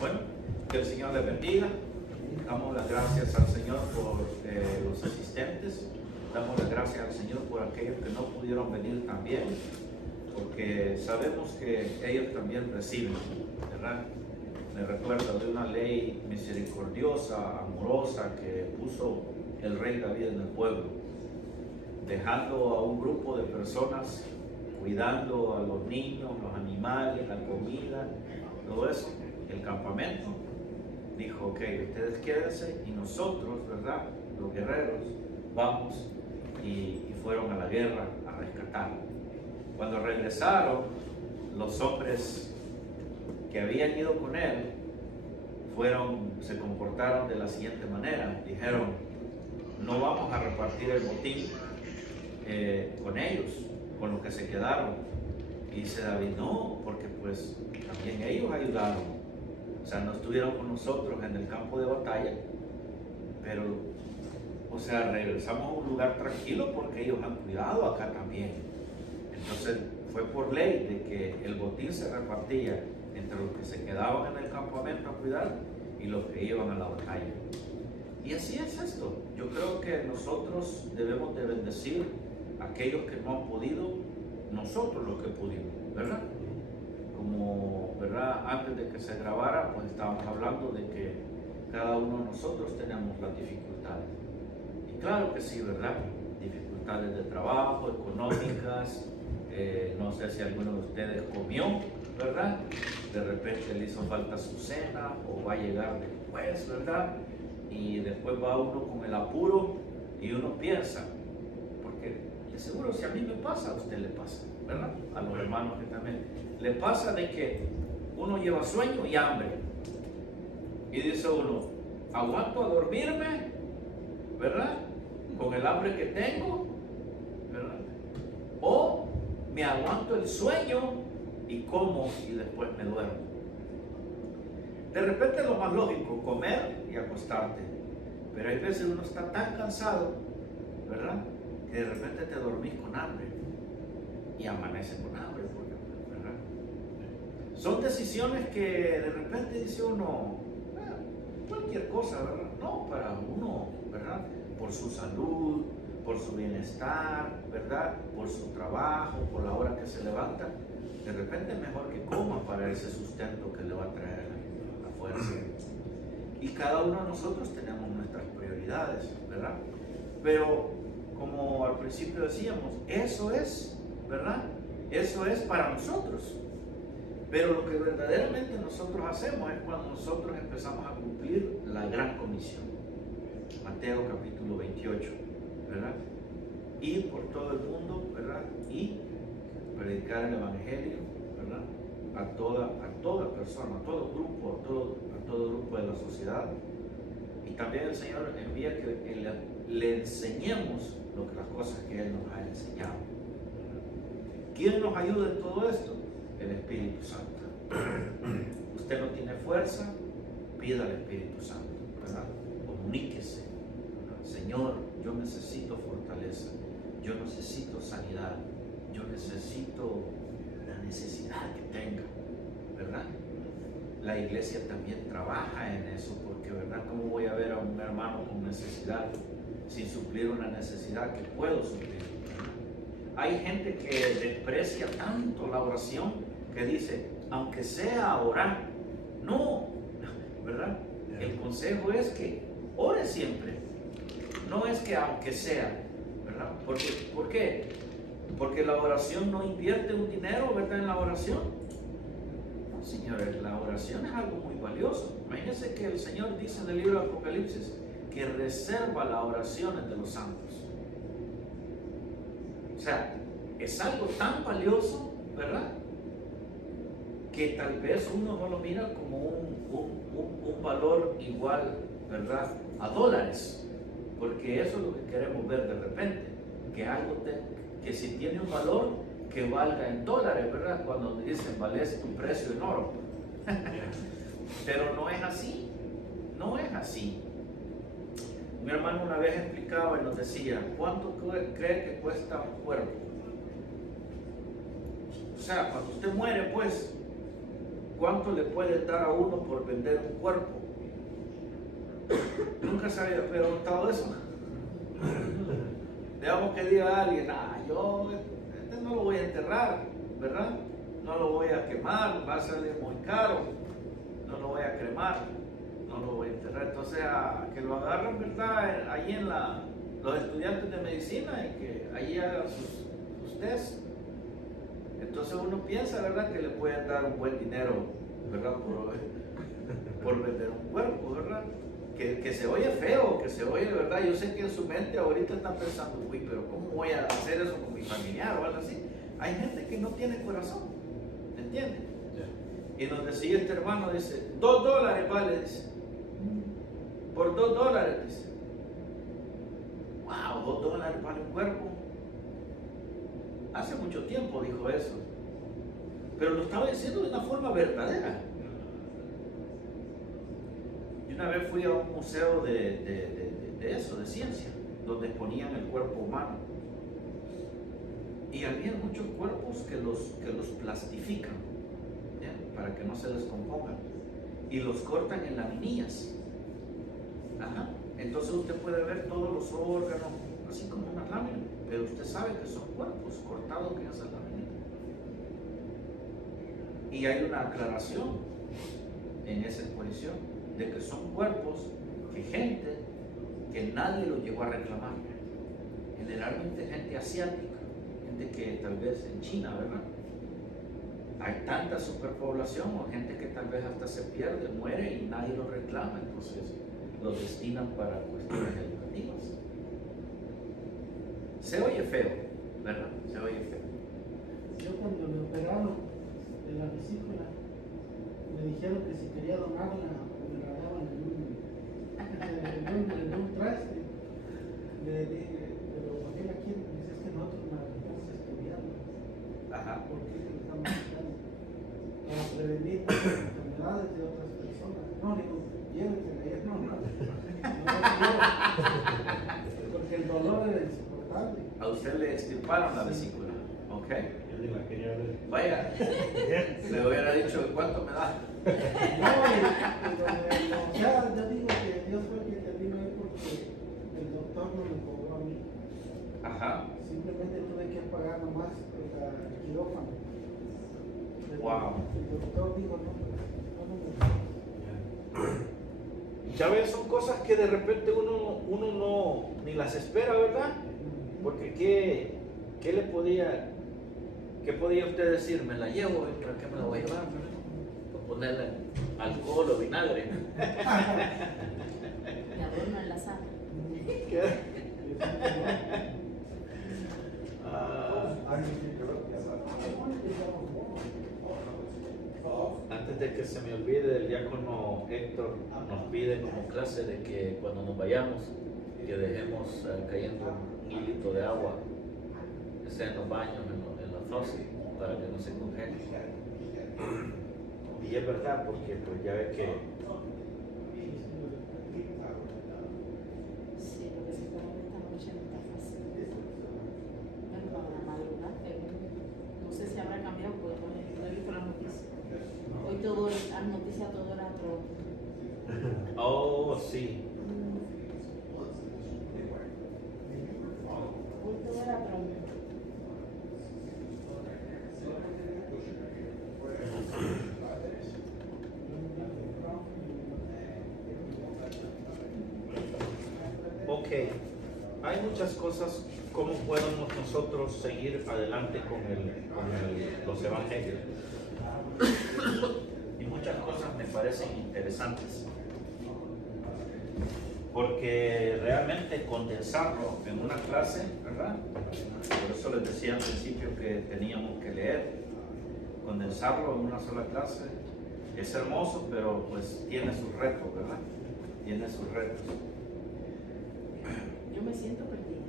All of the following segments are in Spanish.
Bueno, que el Señor les bendiga. Damos las gracias al Señor por los asistentes. Damos las gracias al Señor por aquellos que no pudieron venir también, porque sabemos que ellos también reciben, ¿verdad? Me recuerdo de una ley misericordiosa, amorosa que puso el rey David en el pueblo, dejando a un grupo de personas cuidando a los niños, los animales, la comida, todo eso, el campamento. Dijo, ok, ustedes quédense y nosotros, ¿verdad? Los guerreros, vamos y fueron a la guerra a rescatar. Cuando regresaron, los hombres que habían ido con él se comportaron de la siguiente manera. Dijeron, no vamos a repartir el botín con ellos, con los que se quedaron. Y dice David, no, porque pues también ellos ayudaron. O sea, no estuvieron con nosotros en el campo de batalla, pero, o sea, regresamos a un lugar tranquilo porque ellos han cuidado acá también. Entonces, fue por ley de que el botín se repartía entre los que se quedaban en el campamento a cuidar y los que iban a la batalla. Y así es esto. Yo creo que nosotros debemos de bendecir a aquellos que no han podido, nosotros los que pudimos, ¿verdad? Como, ¿verdad? Antes de que se grabara, pues estábamos hablando de que cada uno de nosotros tenemos las dificultades. Y claro que sí, ¿verdad? Dificultades de trabajo, económicas, no sé si alguno de ustedes comió, ¿verdad? De repente le hizo falta su cena o va a llegar después, ¿verdad? Y después va uno con el apuro y uno piensa, porque de seguro si a mí me pasa, a usted le pasa, ¿verdad? A los hermanos que también le pasa de que uno lleva sueño y hambre y dice uno, aguanto a dormirme, ¿verdad? Con el hambre que tengo, ¿verdad? O me aguanto el sueño y como y después me duermo. De repente es lo más lógico, comer y acostarte, pero hay veces uno está tan cansado, ¿verdad? Que de repente te dormís con hambre y amanece con hambre, ¿verdad? Son decisiones que de repente dice uno, cualquier cosa, ¿verdad? No, para uno, ¿verdad? Por su salud, por su bienestar, ¿verdad? Por su trabajo, por la hora que se levanta, de repente es mejor que coma para ese sustento que le va a traer la fuerza. Y cada uno de nosotros tenemos nuestras prioridades, ¿verdad? Pero como al principio decíamos, eso es, ¿verdad? Eso es para nosotros. Pero lo que verdaderamente nosotros hacemos es cuando nosotros empezamos a cumplir la gran comisión. Mateo capítulo 28, ¿verdad? Ir por todo el mundo, ¿verdad? Y predicar el evangelio, ¿verdad? A toda persona, a todo grupo, a todo grupo de la sociedad. Y también el Señor envía que le enseñemos las cosas que Él nos ha enseñado. ¿Quién nos ayuda en todo esto? El Espíritu Santo. Usted no tiene fuerza, pida al Espíritu Santo, ¿verdad? Comuníquese, ¿verdad? Señor, yo necesito fortaleza, yo necesito sanidad, yo necesito la necesidad que tenga, ¿verdad? La iglesia también trabaja en eso, porque, ¿verdad? ¿Cómo voy a ver a un hermano con necesidad sin suplir una necesidad que puedo suplir? Hay gente que desprecia tanto la oración que dice, aunque sea orar. No, ¿verdad? El consejo es que ore siempre. No es que aunque sea, ¿verdad? ¿Por qué? Porque la oración no invierte un dinero, ¿verdad? En la oración. No, señores, la oración es algo muy valioso. Imagínense que el Señor dice en el libro de Apocalipsis que reserva las oraciones de los santos. O sea, es algo tan valioso, ¿verdad? Que tal vez uno no lo mira como un valor igual, ¿verdad? A dólares. Porque eso es lo que queremos ver de repente. Que algo que si tiene un valor, que valga en dólares, ¿verdad? Cuando dicen, vales tu precio en oro. Pero no es así. No es así. Mi hermano una vez explicaba y nos decía, ¿cuánto cree que cuesta un cuerpo? O sea, cuando usted muere, pues, ¿cuánto le pueden dar a uno por vender un cuerpo? Nunca se había preguntado eso. Digamos que diga alguien, yo este no lo voy a enterrar, ¿verdad? No lo voy a quemar, va a salir muy caro, no lo voy a cremar, no lo voy a enterrar. Entonces, a que lo agarren, ¿verdad? Ahí en los estudiantes de medicina y que ahí hagan sus test. Entonces uno piensa, ¿verdad?, que le pueden dar un buen dinero, ¿verdad?, por vender un cuerpo, ¿verdad? Que se oye feo, que se oye, ¿verdad? Yo sé que en su mente ahorita están pensando, uy, pero ¿cómo voy a hacer eso con mi familiar o algo así? Hay gente que no tiene corazón, ¿me entiendes? Yeah. Y nos decía este hermano, dice, $2 vale, dice. Por $2, dice. Wow, $2 vale un cuerpo. Hace mucho tiempo dijo eso, pero lo estaba diciendo de una forma verdadera. Y una vez fui a un museo de eso, de ciencia, donde exponían el cuerpo humano. Y había muchos cuerpos que los plastifican, ¿ya?, para que no se descompongan. Y los cortan en laminillas. Ajá. Entonces usted puede ver todos los órganos, así como una lámina, pero usted sabe que son cuerpos cortados en esa lámina. Y hay una aclaración en esa exposición de que son cuerpos que gente que nadie los llegó a reclamar. Generalmente gente asiática, gente que tal vez en China, ¿verdad?, hay tanta superpoblación o gente que tal vez hasta se pierde, muere y nadie los reclama, entonces los destinan para cuestiones educativas. Se oye feo, ¿verdad? Se oye feo. Yo cuando me operaron de la vesícula, me dijeron que si quería donarla, me la daban en un traste. Le dije, pero ¿por qué la quieren? Me dice, es que nosotros la estamos estudiando. Ajá. ¿Por qué la estamos estudiando? Para prevenir enfermedades de otras personas. No, digo, llévensela. No, porque el dolor era insoportable. A usted le extirparon la vesícula, ¿ok? Yo ni la quería ver. Vaya, le hubiera dicho, ¿cuánto me da? No, o sea, yo digo que Dios fue el que intervino ahí porque el doctor no me cobró a mí. Ajá. Simplemente tuve que pagar nomás el quirófano. Wow. El doctor dijo, no Ya ves, son cosas que de repente uno no ni las espera, ¿verdad? Porque ¿qué podía usted decir? Me la llevo, ¿para qué me la voy a llevar? Para ponerle alcohol o vinagre. Me adorno en la sala. ¿Qué? Antes de que se me olvide, el diácono Héctor nos pide como clase de que cuando nos vayamos, que dejemos cayendo un hilito de agua, que sea en los baños, en la faucet, para que no se congele. Y es verdad, porque pues ya ve que Sí, lo que se está esta noche no está fácil. Bueno, para la madrugada, no sé si habrá cambiado, porque no he visto las noticias. Hoy las noticias todo era Trump. oh, sí. Hoy todo era Trump. Ok, hay muchas cosas, cómo podemos nosotros seguir adelante con los evangelios. Y muchas cosas me parecen interesantes, porque realmente condensarlo en una clase, ¿verdad? Por eso les decía al principio que teníamos que leer, condensarlo en una sola clase es hermoso, pero pues tiene sus retos, ¿verdad? Tiene sus retos. Yo me siento perdida.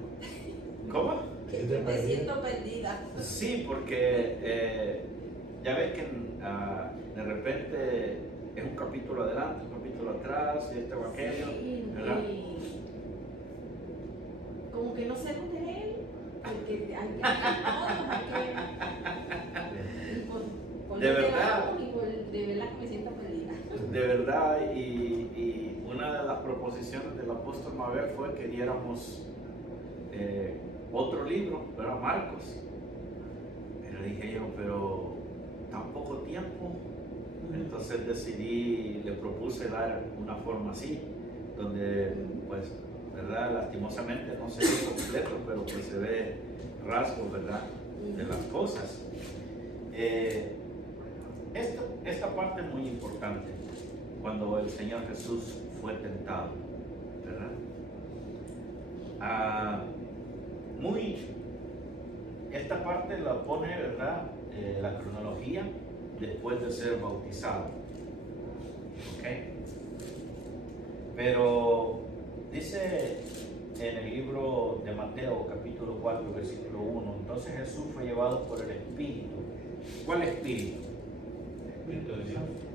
¿Cómo? Yo me siento perdida. Sí, porque ya ves que de repente es un capítulo adelante, un capítulo atrás, y este evangelio, Sí, ¿verdad? Como que no sé lo que es, porque hay que hacer todo, hay que... De verdad. Y de ver la de verdad, y una de las proposiciones del apóstol Mabel fue que diéramos otro libro, ¿verdad? Marcos. Pero dije yo, pero tan poco tiempo. Entonces le propuse dar una forma así, donde pues, ¿verdad? Lastimosamente no se ve completo, pero pues se ve rasgos, ¿verdad? De las cosas. Esta parte es muy importante, cuando el Señor Jesús fue tentado, ¿verdad? Esta parte la pone, ¿verdad? La cronología después de ser bautizado, ¿ok? Pero dice en el libro de Mateo, capítulo 4, versículo 1, entonces Jesús fue llevado por el Espíritu. ¿Cuál Espíritu?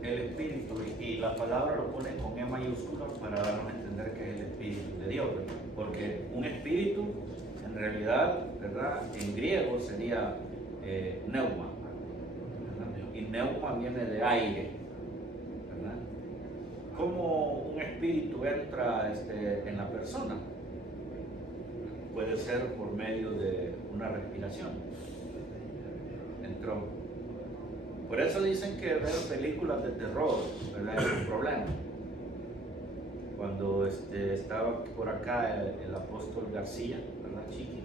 El Espíritu, y la palabra lo pone con E mayúscula para darnos a entender que es el Espíritu de Dios, ¿verdad? Porque un espíritu, en realidad, ¿verdad? En griego sería pneuma, ¿verdad? Y pneuma viene de aire, ¿verdad? ¿Cómo un espíritu entra en la persona? Puede ser por medio de una respiración. Entró. Por eso dicen que ver películas de terror, ¿verdad? Es un problema. Cuando estaba por acá el apóstol García, ¿verdad? Chiqui.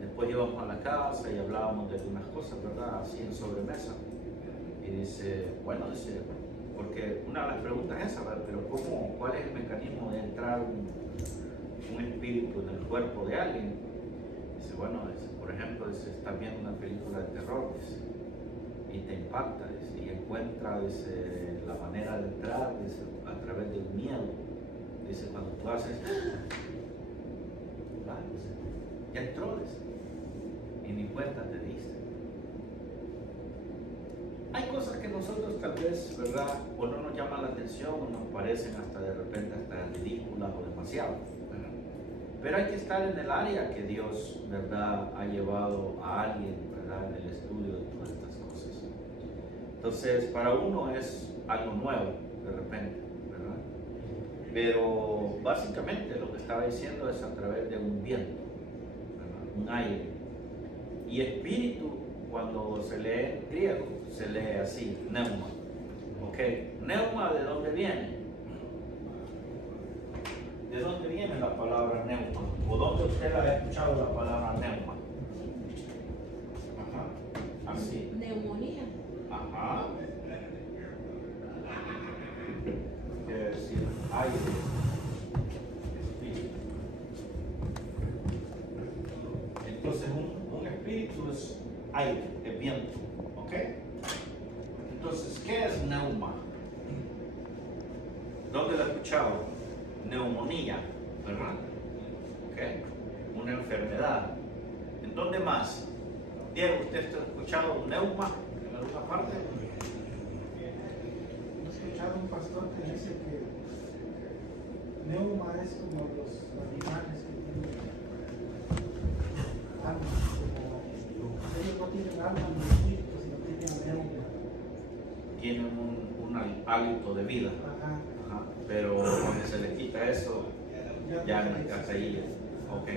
Después íbamos a la casa y hablábamos de algunas cosas, ¿verdad? Así en sobremesa. Y dice, porque una de las preguntas es esa, ¿verdad? Pero ¿cuál es el mecanismo de entrar un espíritu en el cuerpo de alguien? Dice, por ejemplo, estás viendo una película de terror, y te impacta, y encuentra la manera de entrar a través del miedo. Dice, cuando tú haces, ya entró, y ni cuenta te diste. Hay cosas que nosotros tal vez, ¿verdad? O no nos llaman la atención, o nos parecen hasta de repente hasta ridículas o demasiado, ¿verdad? Pero hay que estar en el área que Dios, ¿verdad?, ha llevado a alguien, ¿verdad?, en el estudio de todas estas cosas. Entonces, para uno es algo nuevo, de repente, ¿verdad? Pero básicamente lo que estaba diciendo es a través de un viento, ¿verdad? Un aire. Y espíritu, cuando se lee en griego, se lee así, pneuma. ¿Ok? ¿Pneuma de dónde viene? ¿De dónde viene la palabra pneuma? ¿O dónde usted ha escuchado la palabra pneuma? Ajá. Así. Neumonía. Ajá. Quiere decir aire, espíritu. Entonces un espíritu es aire, es viento, ¿ok? Entonces, ¿qué es neuma? ¿Dónde lo he escuchado? Neumonía, ¿verdad? ¿Ok? Una enfermedad. ¿En dónde más? Diego, ¿usted ha escuchado neuma en alguna parte? He escuchado un pastor que dice que neuma es como los animales que tienen alma, como ellos no tienen alma ni espíritu, sino tienen neuma. Tienen un hálito de vida. Ajá. Ajá. Pero cuando se le quita eso, ya no hay caseilla. Ok.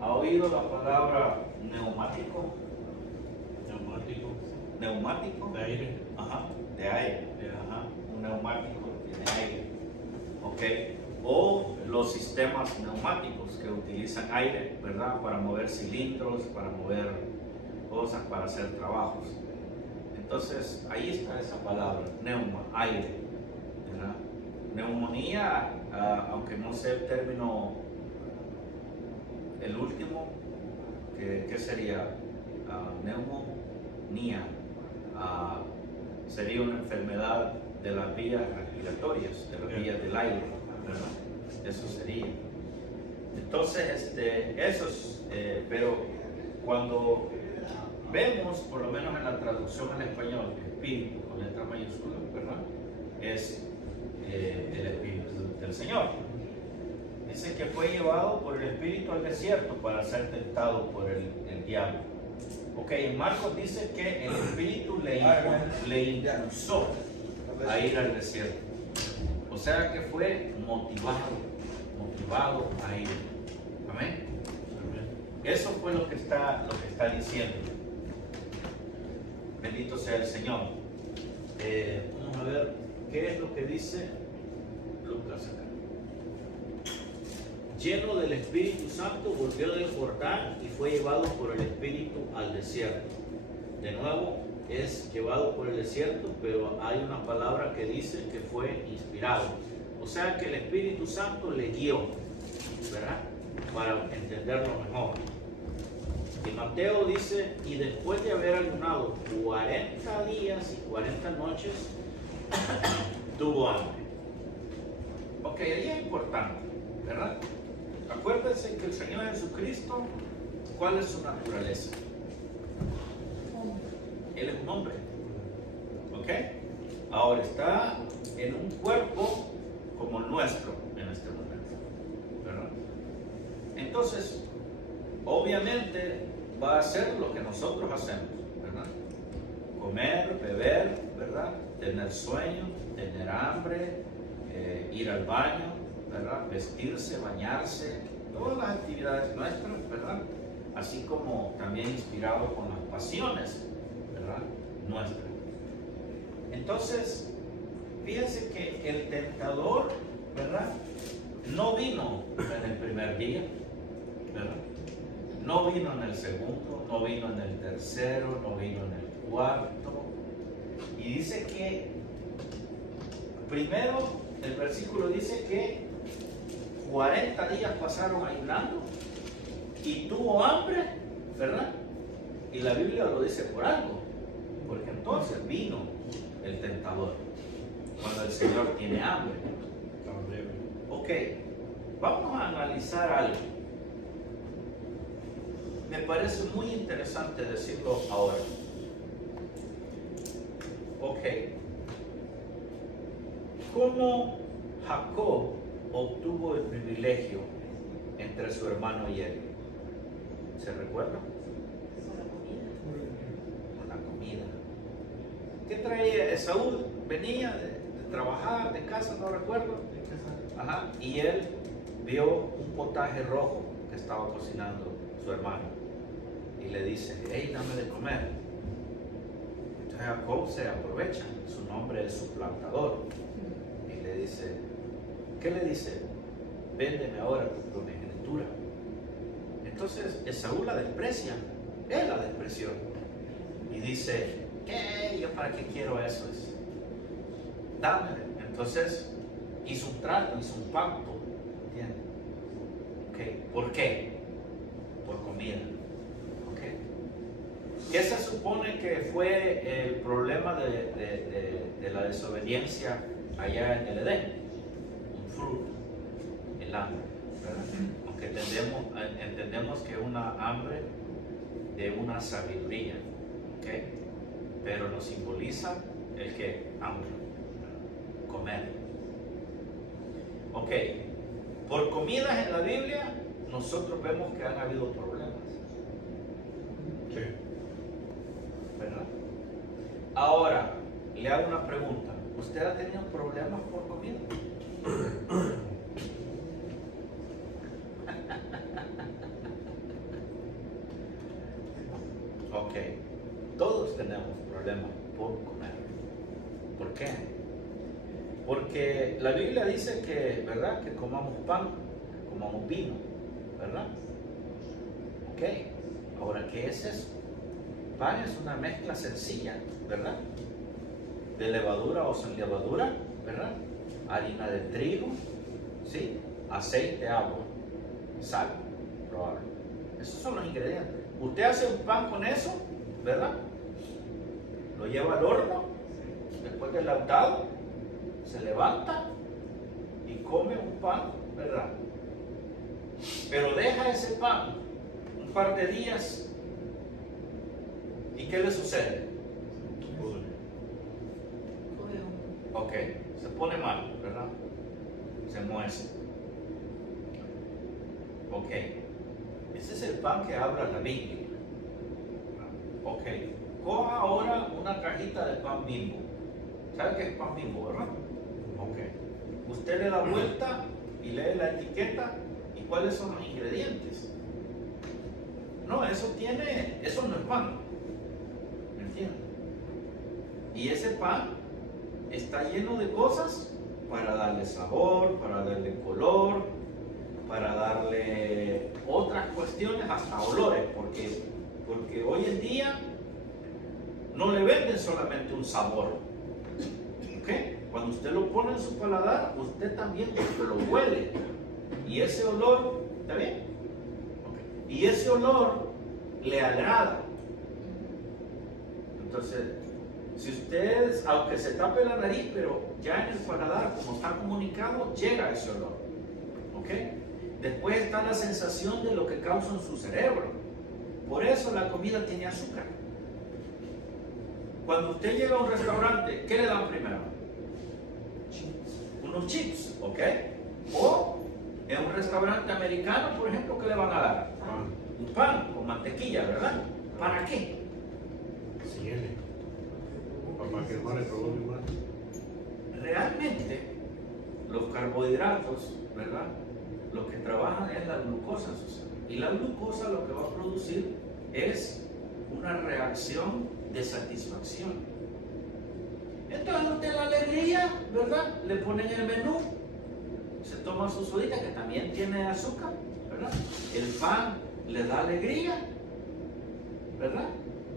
¿Ha oído la palabra neumático? Neumático. De aire. Ajá. De aire. Ajá. Un neumático tiene aire. Ok. O los sistemas neumáticos que utilizan aire, ¿verdad? Para mover cilindros, para mover cosas, para hacer trabajos. Entonces, ahí está esa palabra, neuma, aire, ¿verdad? Neumonía, aunque no sé el término, el último, ¿qué sería? Neumonía, sería una enfermedad de las vías respiratorias, de las vías del aire, ¿verdad? Eso sería. Entonces, eso es, pero cuando vemos, por lo menos en la traducción al español, espíritu con letra mayúscula, ¿verdad? Es el Espíritu del Señor. Dice que fue llevado por el Espíritu al desierto para ser tentado por el diablo. Ok, en Marcos dice que el Espíritu le impulsó a a ir al desierto. O sea que fue motivado a ir. Amén. Eso fue lo que está diciendo. Bendito sea el Señor. Vamos a ver qué es lo que dice Lucas acá. Lleno del Espíritu Santo, volvió del Jordán y fue llevado por el Espíritu al desierto. De nuevo, es llevado por el desierto, pero hay una palabra que dice que fue inspirado. O sea que el Espíritu Santo le guió, ¿verdad? Para entenderlo mejor. Y Mateo dice, y después de haber ayunado 40 días y 40 noches, tuvo hambre. Ok, ahí es importante, ¿verdad? Acuérdense que el Señor Jesucristo, ¿cuál es su naturaleza? Él es un hombre. ¿Ok? Ahora está en un cuerpo como el nuestro en este momento, ¿verdad? Entonces, obviamente va a hacer lo que nosotros hacemos, ¿verdad? Comer, beber, ¿verdad? Tener sueño, tener hambre, ir al baño, ¿verdad? Vestirse, bañarse, todas las actividades nuestras, ¿verdad? Así como también inspirado con las pasiones, ¿verdad? Nuestras. Entonces, fíjense que el tentador, ¿verdad? No vino en el primer día, ¿verdad? No vino en el segundo, no vino en el tercero, no vino en el cuarto. Y dice que, primero, el versículo dice que 40 días pasaron ayunando y tuvo hambre, ¿verdad? Y la Biblia lo dice por algo, porque entonces vino el tentador cuando el Señor tiene hambre. Ok, vamos a analizar algo. Me parece muy interesante decirlo ahora. Ok, ¿cómo Jacob obtuvo el privilegio entre su hermano y él? ¿Se recuerda? Con la comida. ¿Qué traía Esaú? Venía de trabajar, de casa, no recuerdo. Ajá, y él vio un potaje rojo que estaba cocinando su hermano y le dice, hey, dame de comer. Entonces Jacob se aprovecha, su nombre es suplantador, y le dice, ¿qué le dice? Véndeme ahora tu primogenitura. Entonces Esaú la desprecia, él la despreció y dice, ¿qué? ¿Yo para qué quiero eso? Dame. Entonces hizo un trato, hizo un pacto, ¿entiendes? Okay. ¿Por qué? Por comida. Okay. ¿Qué se supone que fue el problema de la desobediencia allá en el Edén? Un fruto, el hambre, ¿verdad? Aunque entendemos que es una hambre de una sabiduría, ¿okay? Pero nos simboliza el que hambre, comer. Ok, por comidas en la Biblia nosotros vemos que han habido problemas. Sí. ¿Verdad? Ahora, le hago una pregunta. ¿Usted ha tenido problemas por comida? Ok, todos tenemos problemas por comer. ¿Por qué? Porque la Biblia dice que, ¿verdad? Que comamos pan, comamos vino, ¿verdad? Ok, ahora, ¿qué es eso? Pan es una mezcla sencilla, ¿verdad? De levadura o sin levadura, ¿verdad? Harina de trigo, ¿sí? Aceite, agua, sal, probable. Esos son los ingredientes. Usted hace un pan con eso, ¿verdad? Lo lleva al horno, después del lautado, se levanta y come un pan, ¿verdad? Pero deja ese pan un par de días y ¿qué le sucede? Ok, se pone mal, ¿verdad? Se muece. Ok, ese es el pan que habla la Biblia. Ok, coja ahora una cajita de pan Bimbo, ¿Sabe qué es pan Bimbo, verdad? Ok. Usted le da vuelta y lee la etiqueta y cuáles son los ingredientes. No, eso no es pan. ¿Me entiende? Y ese pan está lleno de cosas para darle sabor, para darle color, para darle otras cuestiones, hasta olores, porque hoy en día no le venden solamente un sabor. ¿Ok? Cuando usted lo pone en su paladar, usted también lo huele. Y ese olor, ¿está bien? Okay. Y ese olor le agrada. Entonces, si usted, aunque se tape la nariz, pero ya en el paladar, como está comunicado, llega ese olor. ¿Ok? Después está la sensación de lo que causa en su cerebro. Por eso la comida tiene azúcar. Cuando usted llega a un restaurante, ¿qué le dan primero? Unos chips, ¿ok? O en un restaurante americano, por ejemplo, ¿qué le van a dar? Un pan con mantequilla, ¿verdad? ¿Para qué? Si llene. Para quemar el sabor igual. Realmente, los carbohidratos, ¿verdad? Lo que trabajan es la glucosa en su sangre. Y la glucosa lo que va a producir es una reacción de satisfacción. Entonces usted la alegría, ¿verdad? Le ponen el menú, se toma su sodita que también tiene azúcar, ¿verdad? El pan le da alegría, ¿verdad?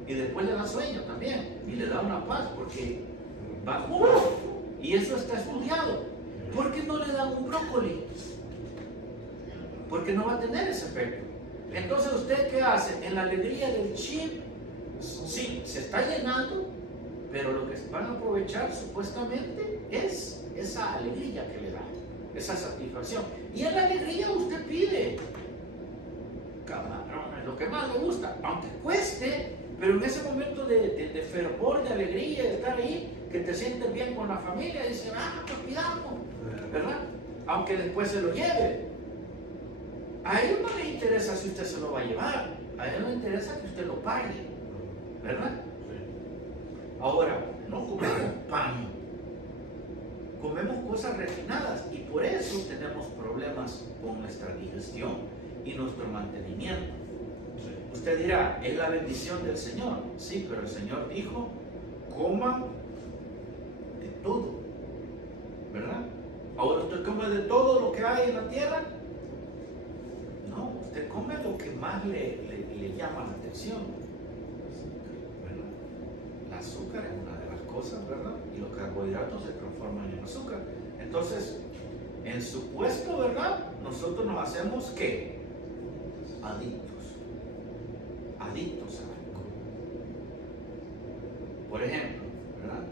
Y después le da sueño también, y le da una paz, porque va junto. Y eso está estudiado. ¿Por qué no le dan un brócoli? Porque no va a tener ese efecto. Entonces, ¿usted qué hace? En la alegría del chip, sí, se está llenando, pero lo que van a aprovechar supuestamente es esa alegría que le da, esa satisfacción. Y en la alegría usted pide camarones, lo que más le gusta, aunque cueste, pero en ese momento de fervor, de alegría, de estar ahí, que te sientes bien con la familia, dicen, pues pidamos, ¿verdad? Aunque después se lo lleve. A ellos no les interesa si usted se lo va a llevar, a ellos les interesa que usted lo pague, ¿verdad? Ahora, no comemos pan, comemos cosas refinadas y por eso tenemos problemas con nuestra digestión y nuestro mantenimiento. Usted dirá, es la bendición del Señor. Sí, pero el Señor dijo, coman de todo, ¿verdad? Ahora, ¿usted come de todo lo que hay en la tierra? No, usted come lo que más le llama la atención, ¿verdad? El azúcar es una de las cosas, ¿verdad? Y los carbohidratos se transforman en azúcar. Entonces, en su puesto, ¿verdad? Nosotros nos hacemos, ¿qué? Adictos a algo. Por ejemplo, ¿verdad?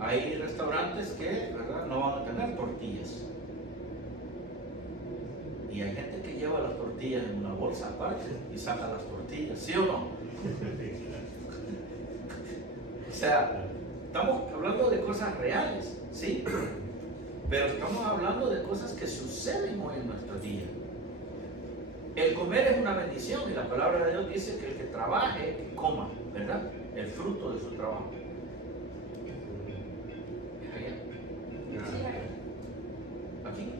Hay restaurantes que, ¿verdad? No van a tener tortillas. Y hay gente que lleva las tortillas en una bolsa aparte y saca las tortillas, ¿sí o no? O sea, estamos hablando de cosas reales, sí, pero estamos hablando de cosas que suceden hoy en nuestro día. El comer es una bendición y la palabra de Dios dice que el que trabaje, que coma, ¿verdad? El fruto de su trabajo. Aquí.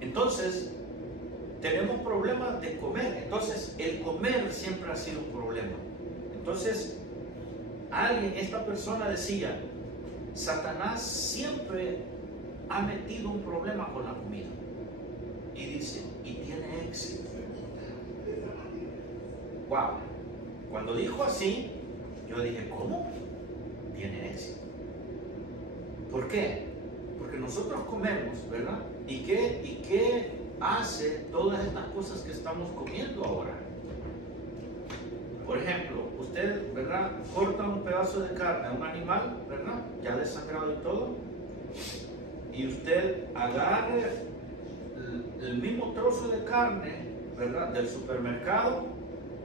Entonces, tenemos problemas de comer. Entonces, el comer siempre ha sido un problema. Entonces, esta persona decía, Satanás siempre ha metido un problema con la comida. Y dice, y tiene éxito. Wow. Cuando dijo así, yo dije, ¿cómo? Tiene éxito. ¿Por qué? Porque nosotros comemos, ¿verdad? ¿Y qué hace todas estas cosas que estamos comiendo ahora? Por ejemplo, usted, ¿verdad? Corta un pedazo de carne a un animal, ¿verdad? Ya desangrado y todo. Y usted agarre el mismo trozo de carne, ¿verdad? Del supermercado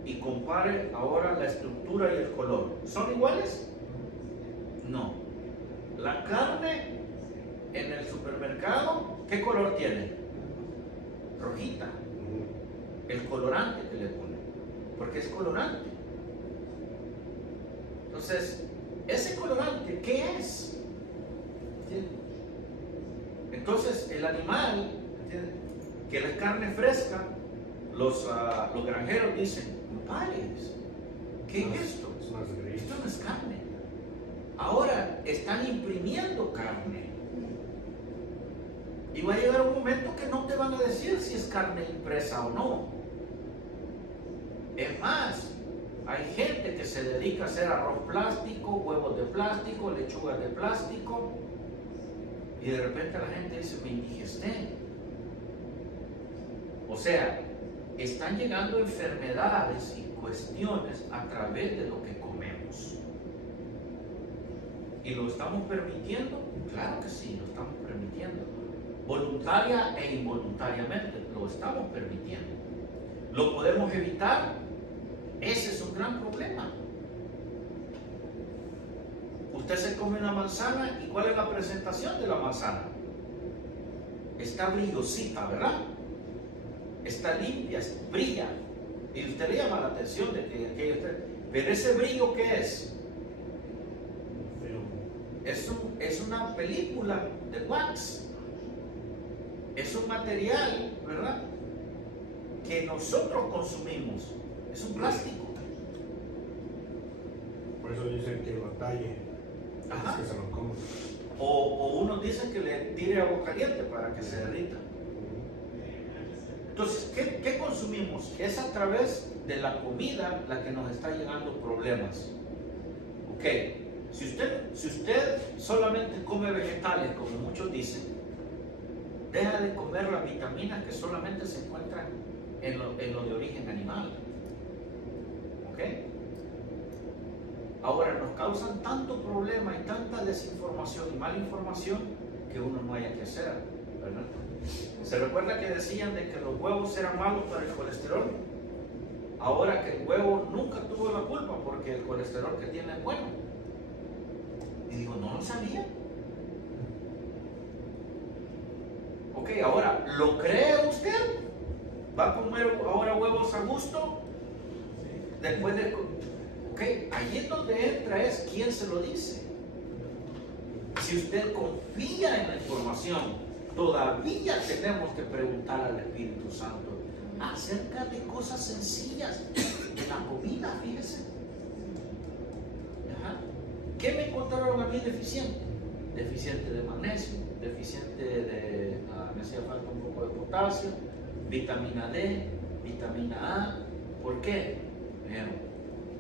y compare ahora la estructura y el color. ¿Son iguales? No. La carne en el supermercado, ¿qué color tiene? Rojita. El colorante que le pone, porque es colorante. Entonces, ese colorante, ¿qué es? ¿Entiendes? Entonces, el animal, ¿entiendes?, que la carne fresca, los granjeros dicen, compadres, ¿qué es esto? Esto no es carne. Ahora están imprimiendo carne. Y va a llegar un momento que no te van a decir si es carne impresa o no. Es más, hay gente que se dedica a hacer arroz plástico, huevos de plástico, lechugas de plástico, y de repente la gente dice, me indigesté. O sea, están llegando enfermedades y cuestiones a través de lo que comemos. ¿Y lo estamos permitiendo? Claro que sí, lo estamos permitiendo. Voluntaria e involuntariamente lo estamos permitiendo. ¿Lo podemos evitar? Ese es un gran problema. Usted se come una manzana y ¿cuál es la presentación de la manzana? Está brillosita, ¿verdad? Está limpia, brilla. Y usted le llama la atención de que pero ese brillo, ¿qué es? Es una película de wax. Es un material, ¿verdad?, que nosotros consumimos. Es un plástico. Por eso dicen que lo talle, que se lo coma. O unos dicen que le tire agua caliente para que se derrita. Entonces, ¿qué consumimos? Es a través de la comida la que nos está llegando problemas. Ok, si usted solamente come vegetales, como muchos dicen, deja de comer las vitaminas que solamente se encuentran en lo de origen animal. ¿Ok? Ahora nos causan tanto problema y tanta desinformación y mala información que uno no haya que hacer, ¿verdad? ¿Se recuerda que decían de que los huevos eran malos para el colesterol? Ahora que el huevo nunca tuvo la culpa porque el colesterol que tiene es bueno. Y digo, no lo sabía. Ok, ahora, ¿lo cree usted? ¿Va a comer ahora huevos a gusto? Después de... Ok, ahí es donde entra, es quién se lo dice. Si usted confía en la información, todavía tenemos que preguntar al Espíritu Santo acerca de cosas sencillas de la comida, fíjese. Ajá. ¿Qué me encontraron a mí deficiente? Deficiente de magnesio, deficiente de, me hacía falta un poco de potasio, vitamina D, vitamina A. ¿Por qué?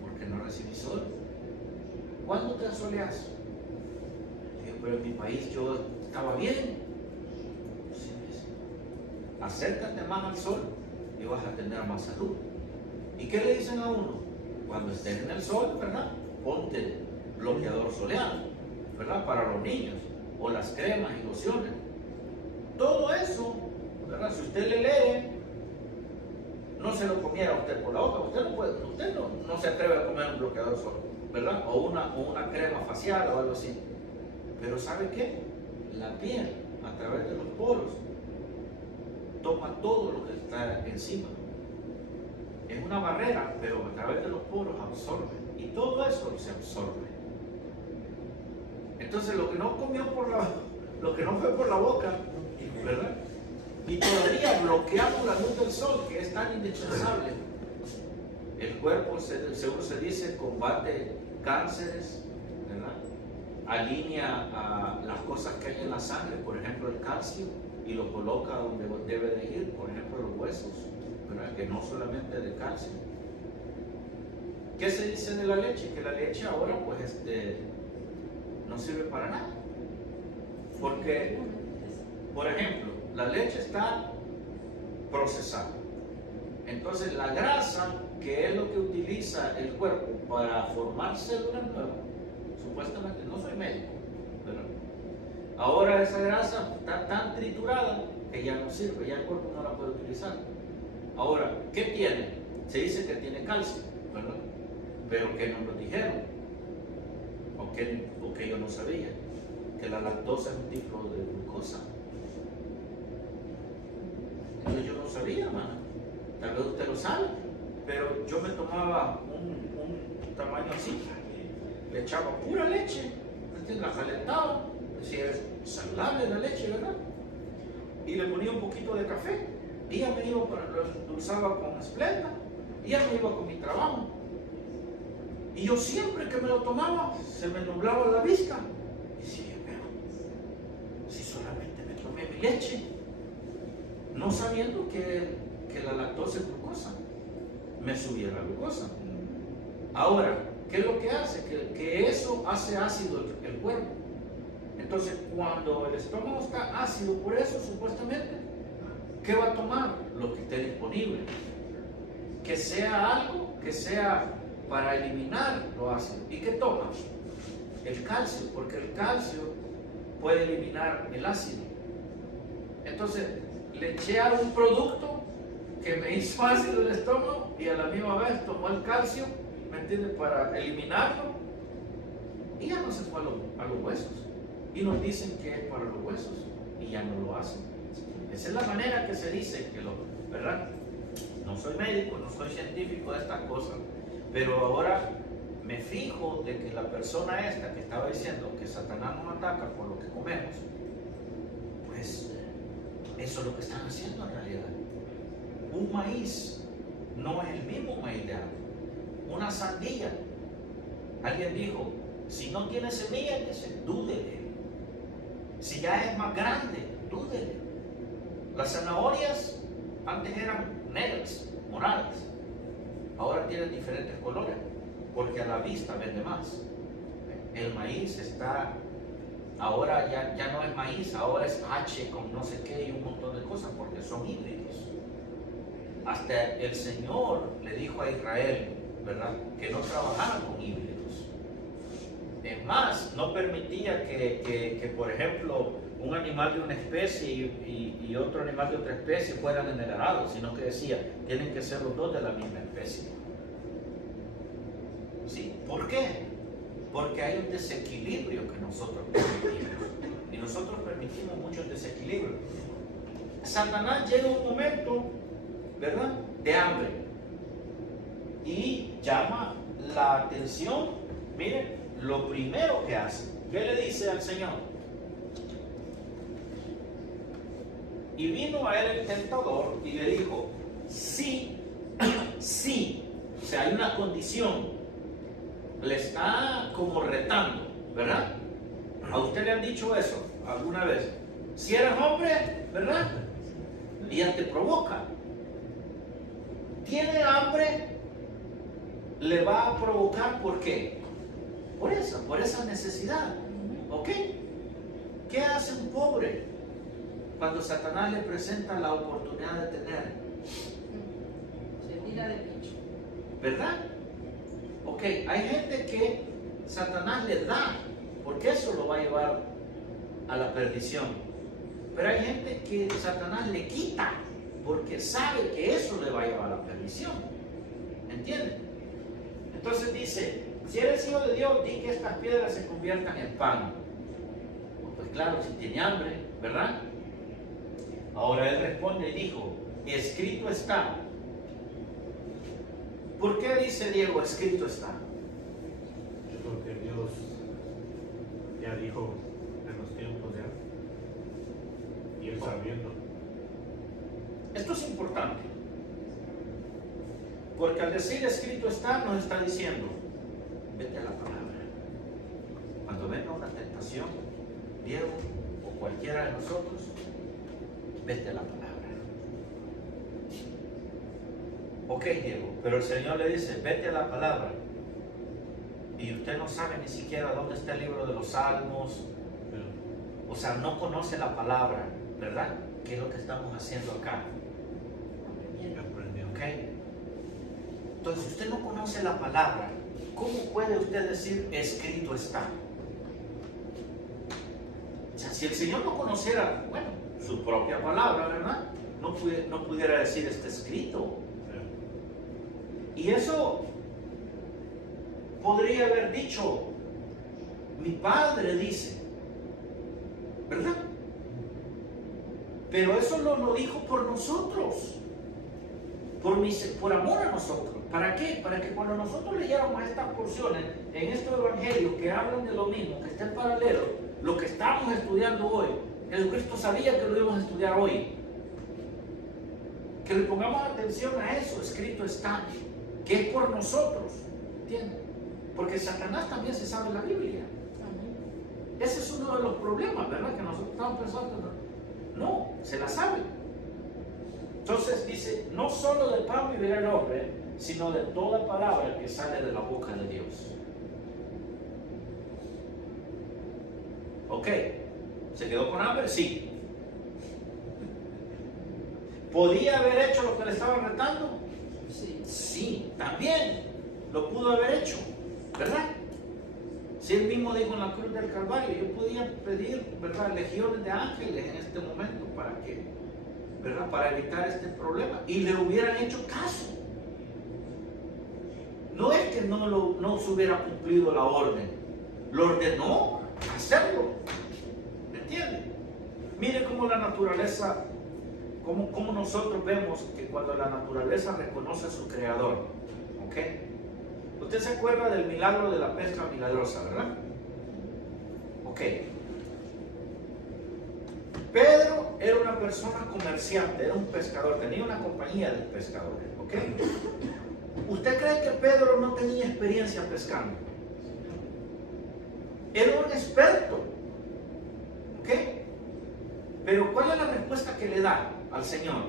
Porque no recibí sol. ¿Cuándo te asoleas? Digo, pero en mi país yo estaba bien. Acércate más al sol y vas a tener más salud. ¿Y qué le dicen a uno? Cuando estés en el sol, ¿verdad?, ponte bloqueador soleado, ¿verdad?, para los niños, o las cremas y lociones. Todo eso, ¿verdad?, si usted le lee, no se lo comiera usted por la boca. Usted no se atreve a comer un bloqueador solar, ¿verdad?, o una crema facial o algo así. Pero ¿sabe qué? La piel, a través de los poros, toma todo lo que está encima. Es una barrera, pero a través de los poros absorbe. Y todo eso se absorbe. Entonces lo que no comió lo que no fue por la boca, ¿verdad?, y todavía bloqueamos la luz del sol, que es tan indispensable. El cuerpo, según se dice, combate cánceres, ¿verdad?, alinea las cosas que hay en la sangre, por ejemplo el calcio, y lo coloca donde debe de ir, por ejemplo los huesos, ¿verdad?, que no solamente de calcio. ¿Qué se dice de la leche? Que la leche ahora pues no sirve para nada, porque, por ejemplo, la leche está procesada. Entonces la grasa, que es lo que utiliza el cuerpo para formar células nuevas, supuestamente, no soy médico, ¿verdad?, ahora esa grasa está tan triturada que ya no sirve, ya el cuerpo no la puede utilizar. Ahora, ¿qué tiene? Se dice que tiene calcio, ¿verdad?, pero que no nos dijeron, o que yo no sabía, que la lactosa es un tipo de glucosa. Entonces yo no sabía, hermano. Tal vez usted lo sabe, pero yo me tomaba un tamaño así le echaba pura leche, la calentaba, decía, es saludable la leche, ¿verdad? Y le ponía un poquito de café, y ya me iba, lo endulzaba con Splenda, y ya me iba con mi trabajo. Y yo siempre que me lo tomaba, se me nublaba la vista. Y decía, pero si solamente me tomé mi leche, no sabiendo que la lactosa es glucosa, me subía la glucosa. Ahora, ¿qué es lo que hace? Que eso hace ácido el cuerpo. Entonces, cuando el estómago está ácido por eso, supuestamente, ¿qué va a tomar? Lo que esté disponible. Que sea algo, que sea para eliminar lo ácido. ¿Y qué toma? El calcio, porque el calcio puede eliminar el ácido. Entonces, le eché a un producto que me hizo ácido el estómago y a la misma vez tomó el calcio, ¿me entiendes?, para eliminarlo, y ya no se fue a los huesos. Y nos dicen que es para los huesos y ya no lo hacen. Esa es la manera que se dice que ¿verdad? No soy médico, no soy científico de estas cosas, pero ahora me fijo de que la persona esta que estaba diciendo que Satanás nos ataca por lo que comemos, pues eso es lo que están haciendo en realidad. Un maíz no es el mismo maíz de agua. Una sandía, alguien dijo, si no tiene semilla, dúdele. Si ya es más grande, dúdele. Las zanahorias antes eran negras, moradas, ahora tienen diferentes colores, porque a la vista vende más. El maíz está, ahora ya no es maíz, ahora es H con no sé qué y un montón de cosas, porque son híbridos. Hasta el Señor le dijo a Israel, ¿verdad?, que no trabajaran con híbridos. Es más, no permitía que por ejemplo, un animal de una especie y otro animal de otra especie fueran en el arado, sino que decía, tienen que ser los dos de la misma especie. ¿Sí? ¿Por qué? Porque hay un desequilibrio que nosotros permitimos. Y nosotros permitimos mucho desequilibrio. Satanás llega un momento, ¿verdad?, de hambre. Y llama la atención. Miren, lo primero que hace, ¿qué le dice al Señor? Y vino a él el tentador y le dijo, sí, sí. O sea, hay una condición. Le está como retando, ¿verdad? ¿A usted le han dicho eso alguna vez? Si eres hombre, ¿verdad? Y ya te provoca. Tiene hambre, le va a provocar, ¿por qué? Por esa necesidad. ¿Ok? ¿Qué hace un pobre cuando Satanás le presenta la oportunidad de tener? Se tira de pecho. ¿Verdad? Ok, hay gente que Satanás le da, porque eso lo va a llevar a la perdición. Pero hay gente que Satanás le quita, porque sabe que eso le va a llevar a la perdición. ¿Entienden? Entonces dice, si eres hijo de Dios, di que estas piedras se conviertan en pan. Pues claro, si tiene hambre, ¿verdad? Ahora él responde y dijo, escrito está. ¿Por qué dice Diego, escrito está? Yo creo que Dios ya dijo en los tiempos ya, y él sabiendo. Esto es importante, porque al decir escrito está, nos está diciendo, vete a la palabra. Cuando venga una tentación, Diego o cualquiera de nosotros, vete a la palabra. Ok, Diego, pero el Señor le dice, vete a la palabra. Y usted no sabe ni siquiera dónde está el libro de los Salmos. O sea, no conoce la palabra, ¿verdad? ¿Qué es lo que estamos haciendo acá? ¿Ok? Entonces, si usted no conoce la palabra, ¿cómo puede usted decir escrito está? O sea, si el Señor no conociera, bueno, su propia palabra, ¿verdad? No pudiera decir está escrito. Y eso podría haber dicho, mi padre dice, ¿verdad? Pero eso lo dijo por nosotros, por amor a nosotros. ¿Para qué? Para que cuando nosotros leyéramos estas porciones en estos evangelios que hablan de lo mismo, que está en paralelo, lo que estamos estudiando hoy, Jesucristo sabía que lo íbamos a estudiar hoy. Que le pongamos atención a eso, escrito está, que es por nosotros, ¿entiendes? Porque Satanás también se sabe la Biblia. Ese es uno de los problemas, ¿verdad? Que nosotros estamos pensando, no, se la sabe. Entonces dice, no solo de pan vivirá el hombre, sino de toda palabra que sale de la boca de Dios. Ok, ¿se quedó con hambre? Sí. ¿Podía haber hecho lo que le estaban retando? Sí. Sí, también lo pudo haber hecho, ¿verdad? Si él mismo dijo en la cruz del Calvario, yo podía pedir, ¿verdad?, legiones de ángeles en este momento para que, ¿verdad?, para evitar este problema, y le hubieran hecho caso. No es que no se hubiera cumplido la orden, lo ordenó hacerlo, ¿me entiende? Mire cómo la naturaleza, cómo nosotros vemos que cuando la naturaleza reconoce a su creador, ¿ok? Usted se acuerda del milagro de la pesca milagrosa, ¿verdad? Ok. Pedro era una persona comerciante, era un pescador, tenía una compañía de pescadores, ¿ok? ¿Usted cree que Pedro no tenía experiencia pescando? Era un experto, ¿ok? Pero ¿cuál es la respuesta que le da al Señor?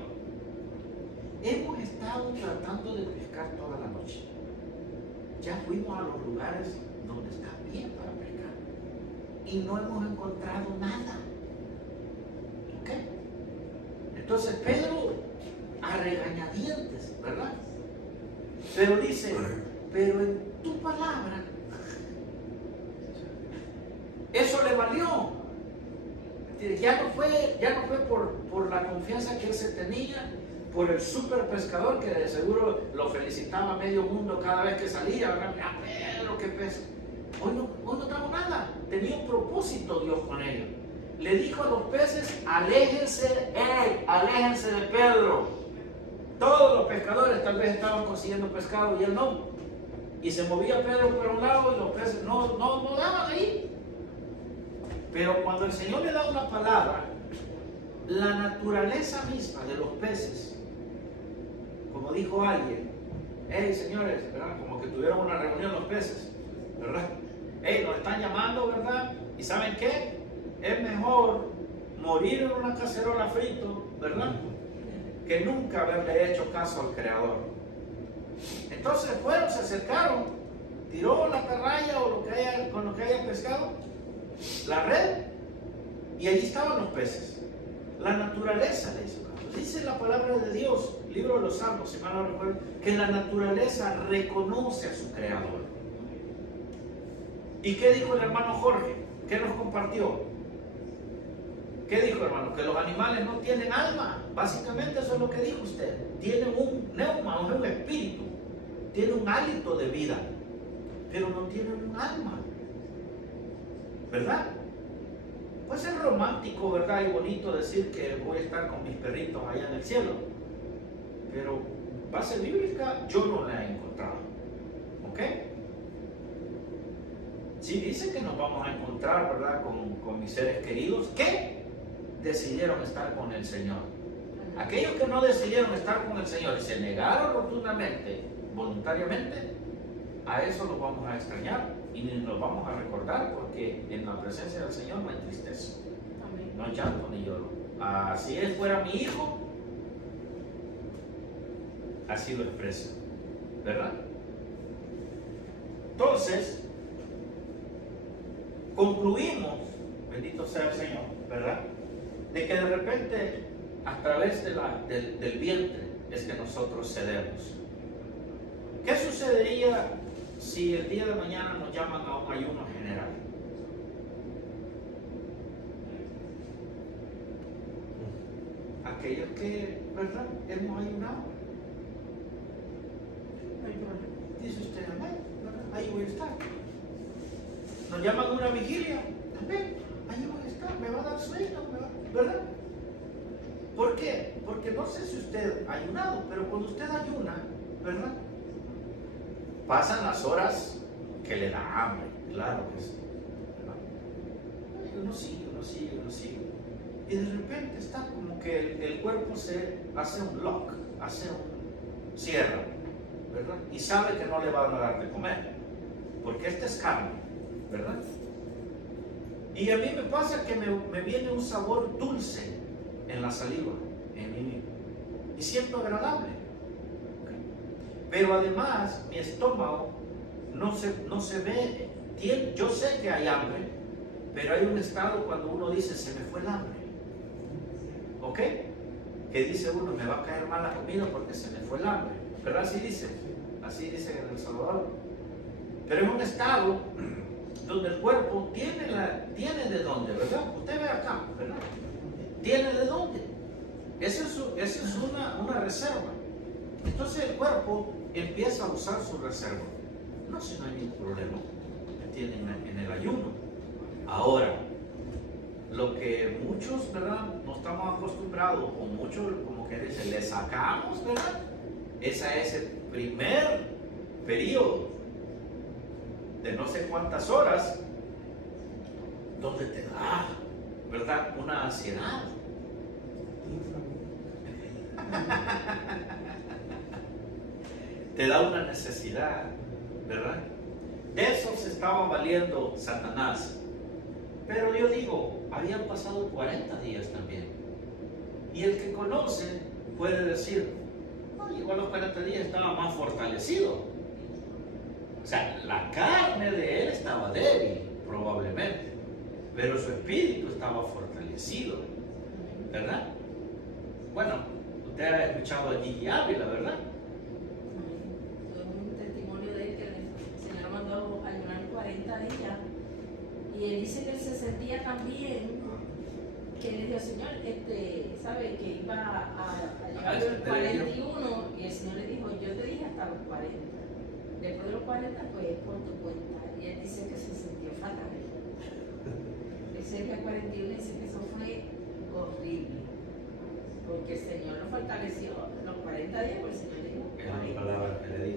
Hemos estado tratando de pescar toda la noche. Ya fuimos a los lugares donde está bien para pescar y no hemos encontrado nada. ¿Ok? Entonces Pedro, a regañadientes, ¿verdad? Pero dice, pero en tu palabra, eso le valió. Ya no fue por la confianza que él se tenía, por el super pescador que de seguro lo felicitaba a medio mundo cada vez que salía, ¿verdad? Mira, Pedro, qué pez. Hoy no trajo nada. Tenía un propósito Dios con ellos. Le dijo a los peces, aléjense de Pedro. Todos los pescadores tal vez estaban consiguiendo pescado y él no. Y se movía Pedro por un lado y los peces no daban ahí. Pero cuando el Señor le da una palabra, la naturaleza misma de los peces, como dijo alguien, hey señores, ¿verdad? Como que tuvieron una reunión los peces, ¿verdad? Hey, nos están llamando, ¿verdad? ¿Y saben qué? Es mejor morir en una cacerola frito, ¿verdad?, que nunca haberle hecho caso al Creador. Entonces fueron, se acercaron, tiró la atarraya o con lo que haya pescado, la red, y allí estaban los peces. La naturaleza le hizo caso. Dice la palabra de Dios, libro de los Salmos, si mal no recuerdo, que la naturaleza reconoce a su Creador. ¿Y qué dijo el hermano Jorge? ¿Qué nos compartió? ¿Qué dijo, hermano? Que los animales no tienen alma. Básicamente eso es lo que dijo usted. Tienen un neuma, un espíritu. Tienen un hálito de vida, pero no tienen un alma. ¿Verdad? Pues es romántico, ¿verdad? Y bonito decir que voy a estar con mis perritos allá en el cielo. Pero base bíblica yo no la he encontrado. ¿Ok? Sí dice que nos vamos a encontrar, ¿verdad?, con mis seres queridos que decidieron estar con el Señor. Aquellos que no decidieron estar con el Señor y se negaron rotundamente, voluntariamente, a eso los vamos a extrañar y ni nos vamos a recordar, porque en la presencia del Señor no hay tristeza, no hay llanto ni lloro. Así él fuera mi hijo, así lo expreso, ¿verdad? Entonces, concluimos, bendito sea el Señor, ¿verdad?, de que de repente a través del vientre es que nosotros cedemos. ¿Qué sucedería si el día de mañana nos llaman a un ayuno general? Aquellos que, ¿verdad?, hemos ayunado. Dice usted, amén, ahí voy a estar. Nos llaman a una vigilia, amén, ahí voy a estar, me va a dar sueño, ¿verdad? ¿Por qué? Porque no sé si usted ha ayunado, pero cuando usted ayuna, ¿verdad?, pasan las horas que le da hambre, claro que sí. Uno sigue. Y de repente está como que el cuerpo se hace un lock, cierra, ¿verdad? Y sabe que no le van a dar de comer, porque esta es carne, ¿verdad? Y a mí me pasa que me viene un sabor dulce en la saliva, y siento agradable. Pero además mi estómago no se ve, yo sé que hay hambre, pero hay un estado cuando uno dice se me fue el hambre, ¿ok? Que dice uno me va a caer mal la comida porque se me fue el hambre, pero así dice en El Salvador. Pero es un estado donde el cuerpo tiene de dónde, ¿verdad? Usted ve acá, ¿verdad? Tiene de dónde. Esa es una reserva. Entonces el cuerpo empieza a usar su reserva. No, si no hay ningún problema, ¿entienden? En el ayuno. Ahora, lo que muchos, ¿verdad? No estamos acostumbrados, o muchos, como que dicen, le sacamos, ¿verdad? Ese es el primer periodo de no sé cuántas horas donde te da, ¿verdad? Una ansiedad. Te da una necesidad, ¿verdad? De eso se estaba valiendo Satanás. Pero yo digo, habían pasado 40 días también. Y el que conoce puede decir, no, igual los 40 días estaba más fortalecido. O sea, la carne de él estaba débil, probablemente, pero su espíritu estaba fortalecido, ¿verdad? Bueno, usted ha escuchado a Gigi Ávila, ¿verdad? Un testimonio de él que el Señor mandó a ayunar 40 días y él dice que él se sentía tan bien que él le dijo, Señor, sabe que iba a llegar los 41 y el Señor le dijo, yo te dije hasta los 40. Después de los 40, pues es por tu cuenta. Y él dice que se sintió fatal. Ese día 41 dice que eso fue horrible. Porque el Señor lo fortaleció los 40 días, pues el Señor dijo 40.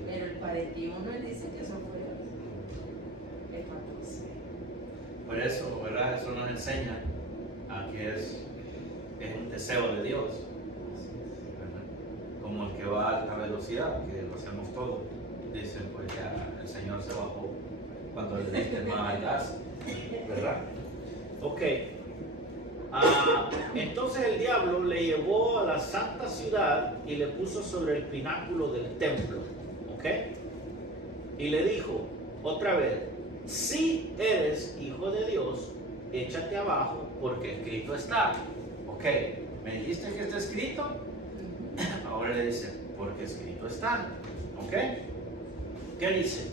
Pero el 41 él dice que eso fue espantoso. Por eso, ¿verdad? Eso nos enseña a que es un deseo de Dios, ¿verdad? Como el que va a alta velocidad, que lo hacemos todos. Dicen, pues ya el Señor se bajó cuando le diste más al gas, ¿verdad? Ok. Entonces el diablo le llevó a la santa ciudad y le puso sobre el pináculo del templo, ¿ok? Y le dijo otra vez, si eres hijo de Dios, échate abajo porque escrito está. Ok, ¿me dijiste que está escrito? Ahora le dice, porque escrito está, ¿ok? ¿Qué dice?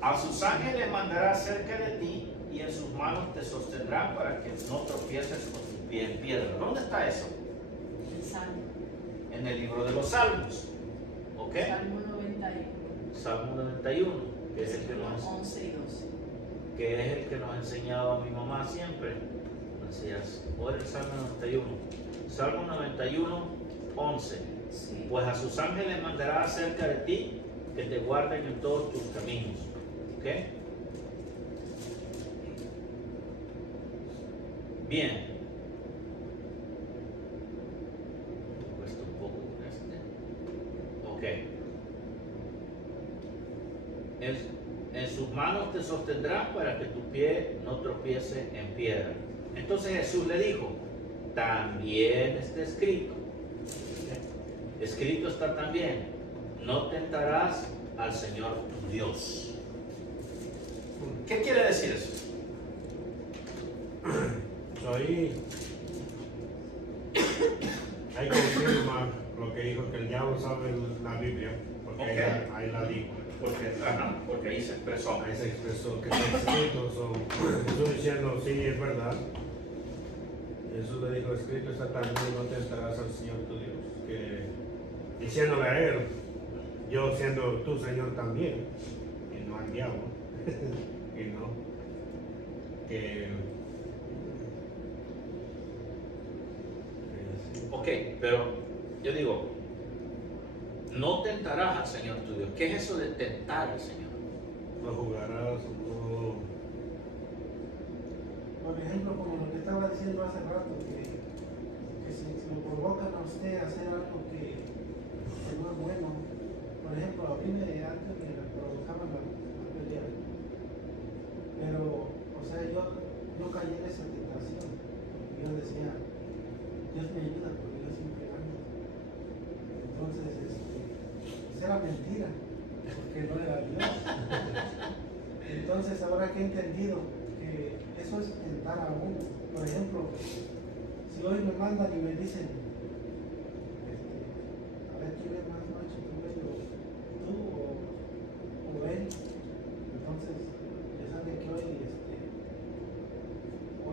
A sus ángeles mandará cerca de ti y en sus manos te sostendrán para que no tropieces con tu pie en piedra. ¿Dónde está eso? El Salmo. En el libro de los Salmos. ¿Ok? Salmo 91. Salmo 91, que es el que nos, 11 y 12. que es el que nos ha enseñado a mi mamá siempre. Decías, o el Salmo 91. Salmo 91, 11. Sí. Pues a sus ángeles mandará cerca de ti que te guarden en todos tus caminos. ¿Ok? Bien. Me cuesta un poco con este. Ok. En sus manos te sostendrán para que tu pie no tropiece en piedra. Entonces Jesús le dijo, también está escrito. Escrito está también, no tentarás al Señor tu Dios. ¿Qué quiere decir eso? Ahí hay que confirmar lo que dijo, que el diablo sabe la Biblia, porque Okay. ahí la dijo. Porque ahí se expresó. Ahí se expresó que está escrito. Jesús diciendo, sí, es verdad. Jesús le dijo, escrito está también, no tentarás al Señor tu Dios. Que, diciéndole a él, yo siendo tu Señor también, y no al diablo, y no, que... Ok, pero yo digo, no tentarás al Señor tu Dios. ¿Qué es eso de tentar al Señor? No jugarás, no. Por ejemplo, como lo que estaba diciendo hace rato, que si lo provocan a usted a hacer algo que no es bueno. Por ejemplo, a mí antes me provocaban a pelear. Pero, o sea, yo caí en esa tentación. Yo decía, Dios me ayuda porque yo siempre gano. Entonces, pues era mentira, porque no era Dios. Entonces, ahora que he entendido que eso es tentar a uno. Por ejemplo, si hoy me mandan y me dicen, a ver quién es más macho, tú o él, entonces ya saben que hoy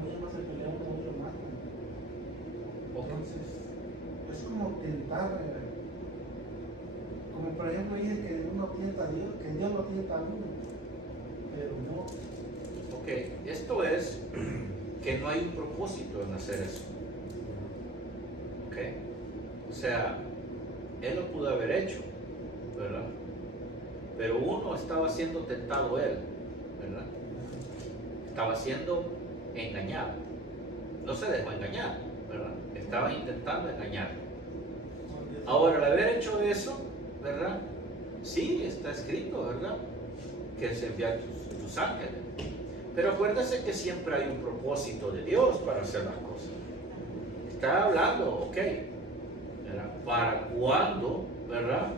ya no se pelea uno, hoy lo matan. Entonces, es como tentar, como por ejemplo dice que uno tienta a Dios, que Dios lo tienta a uno, pero no. Ok, esto es que no hay un propósito en hacer eso. Ok, o sea, él lo pudo haber hecho, ¿verdad? Pero uno estaba siendo tentado él, ¿verdad? Estaba siendo engañado. No se dejó engañar, ¿verdad? Estaba intentando engañar. Ahora, al haber hecho eso, ¿verdad? Sí, está escrito, ¿verdad? Que se envía tus ángeles. Pero acuérdese que siempre hay un propósito de Dios para hacer las cosas. Está hablando, ok, ¿verdad? Para cuando, ¿verdad?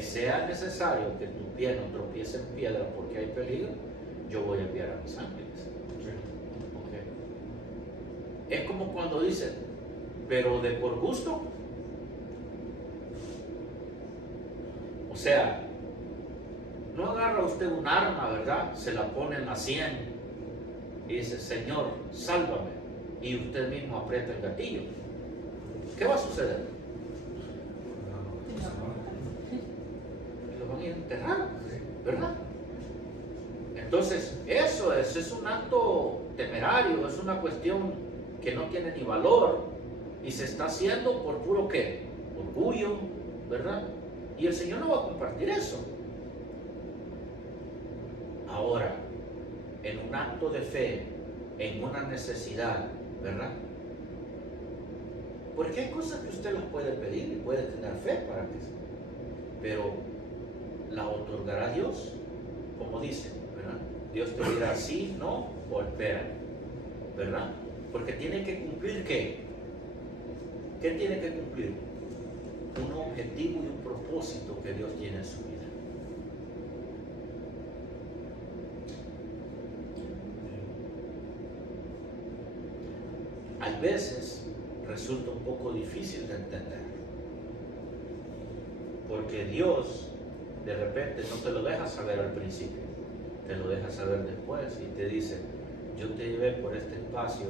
Sea necesario que tu pie no tropiece en piedra porque hay peligro, yo voy a enviar a mis ángeles. Okay. Es como cuando dicen, pero de por gusto. O sea, no agarra usted un arma, ¿verdad? Se la pone en la sien y dice, Señor, sálvame. Y usted mismo aprieta el gatillo. ¿Qué va a suceder? Lo van a ir a enterrar, ¿verdad? Entonces, eso es un acto temerario, es una cuestión que no tiene ni valor y se está haciendo por puro ¿qué? Orgullo, ¿verdad? Y el Señor no va a compartir eso. Ahora, en un acto de fe, en una necesidad, ¿verdad? Porque hay cosas que usted las puede pedir y puede tener fe para que sea, pero la otorgará Dios, como dice, ¿verdad? Dios te dirá sí, no o espera, ¿verdad? Porque tiene que cumplir ¿qué? ¿Qué tiene que cumplir? Un objetivo y un propósito que Dios tiene en su vida. A veces resulta un poco difícil de entender, porque Dios de repente no te lo deja saber al principio, te lo deja saber después y te dice, yo te llevé por este espacio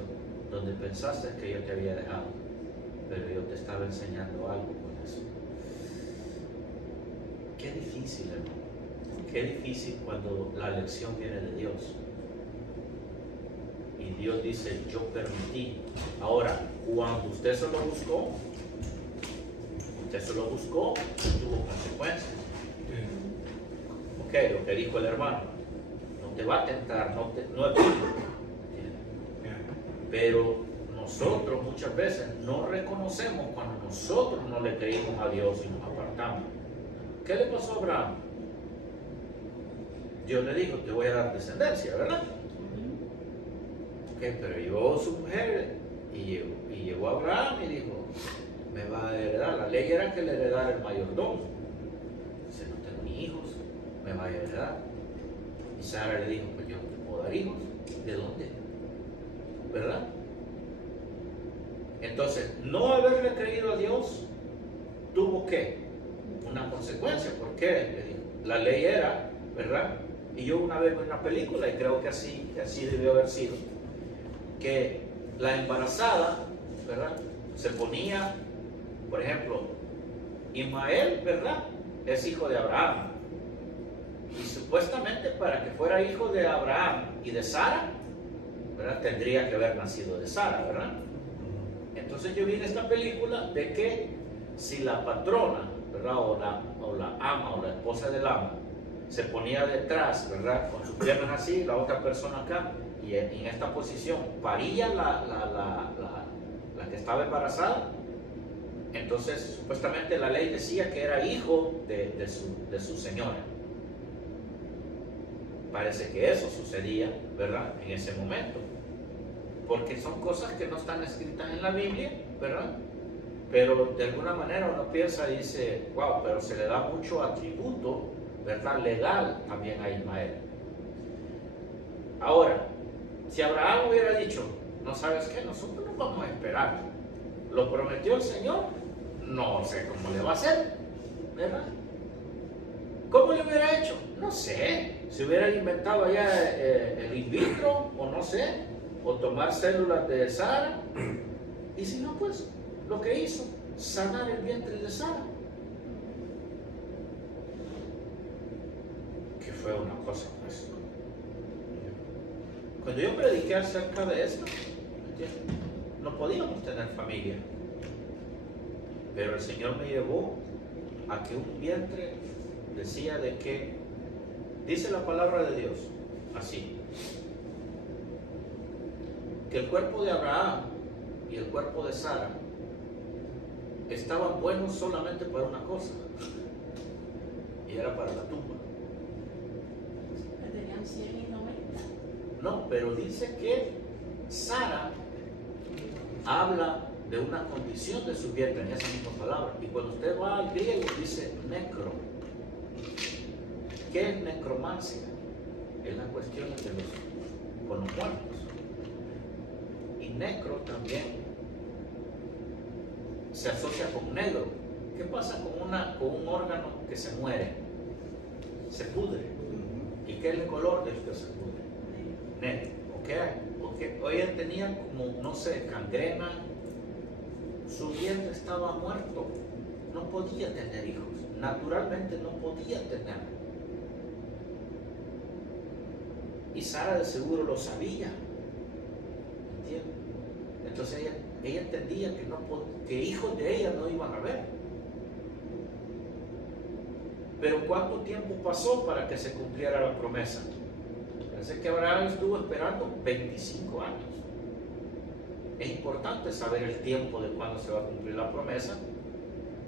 donde pensaste que yo te había dejado, pero yo te estaba enseñando algo con eso. Qué difícil, hermano, qué difícil cuando la lección viene de Dios. Y Dios dice, yo permití. Ahora, cuando usted se lo buscó, tuvo consecuencias. Ok, lo que dijo el hermano, no te va a tentar, no es tuyo. Pero nosotros muchas veces no reconocemos cuando nosotros no le creímos a Dios y nos apartamos. ¿Qué le pasó a Abraham? Dios le dijo, te voy a dar descendencia, ¿verdad? Okay, pero llegó su mujer y llegó Abraham y dijo, me va a heredar. La ley era que le heredara el mayordomo. Dice, no tengo ni hijos, me va a heredar. Y Sara le dijo, pues yo no te puedo dar hijos. ¿De dónde? ¿Verdad? Entonces, no haberle creído a Dios tuvo ¿qué? Una consecuencia. ¿Por qué? Le dijo, la ley era, ¿verdad? Y yo una vez vi una película y creo que así debió haber sido, que la embarazada, ¿verdad? Se ponía, por ejemplo, Ismael, ¿verdad? Es hijo de Abraham. Y supuestamente para que fuera hijo de Abraham y de Sara, ¿verdad? Tendría que haber nacido de Sara, ¿verdad? Entonces yo vi en esta película de que si la patrona, ¿verdad? O la ama o la esposa del amo se ponía detrás, ¿verdad? Con sus piernas así, la otra persona acá, y en esta posición paría la que estaba embarazada, entonces supuestamente la ley decía que era hijo de su señora. Parece que eso sucedía, ¿verdad? En ese momento, porque son cosas que no están escritas en la Biblia, ¿verdad? Pero de alguna manera uno piensa y dice, wow, pero se le da mucho atributo, ¿verdad? Legal también a Ismael. Ahora, si Abraham hubiera dicho, no sabes qué, nosotros no vamos a esperar, lo prometió el Señor, no sé cómo le va a hacer, ¿verdad? ¿Cómo le hubiera hecho? No sé, si hubiera inventado allá el in vitro, o no sé, o tomar células de Sara, y si no, pues lo que hizo, sanar el vientre de Sara, que fue una cosa, pues. Cuando yo prediqué acerca de esto, no podíamos tener familia, pero el Señor me llevó a que un vientre decía de que, dice la palabra de Dios, así, que el cuerpo de Abraham y el cuerpo de Sara estaban buenos solamente para una cosa, y era para la tumba. Tenían 100 y 90. No, pero dice que Sara habla de una condición de su vientre en esa misma palabra, y cuando usted va al griego dice necro. ¿Qué es necromancia? Es la cuestión con los muertos. Y necro también se asocia con negro. ¿Qué pasa con un órgano que se muere? Se pudre. ¿Y qué es el color del que se pudre? Negro. Porque ella tenía como, no sé, gangrena, su vientre estaba muerto, no podía tener hijos, naturalmente no podía tener. Y Sara de seguro lo sabía, ¿entiendes? Entonces ella entendía que hijos de ella no iban a haber. Pero ¿cuánto tiempo pasó para que se cumpliera la promesa? Parece que Abraham estuvo esperando 25 años. Es importante saber el tiempo de cuándo se va a cumplir la promesa,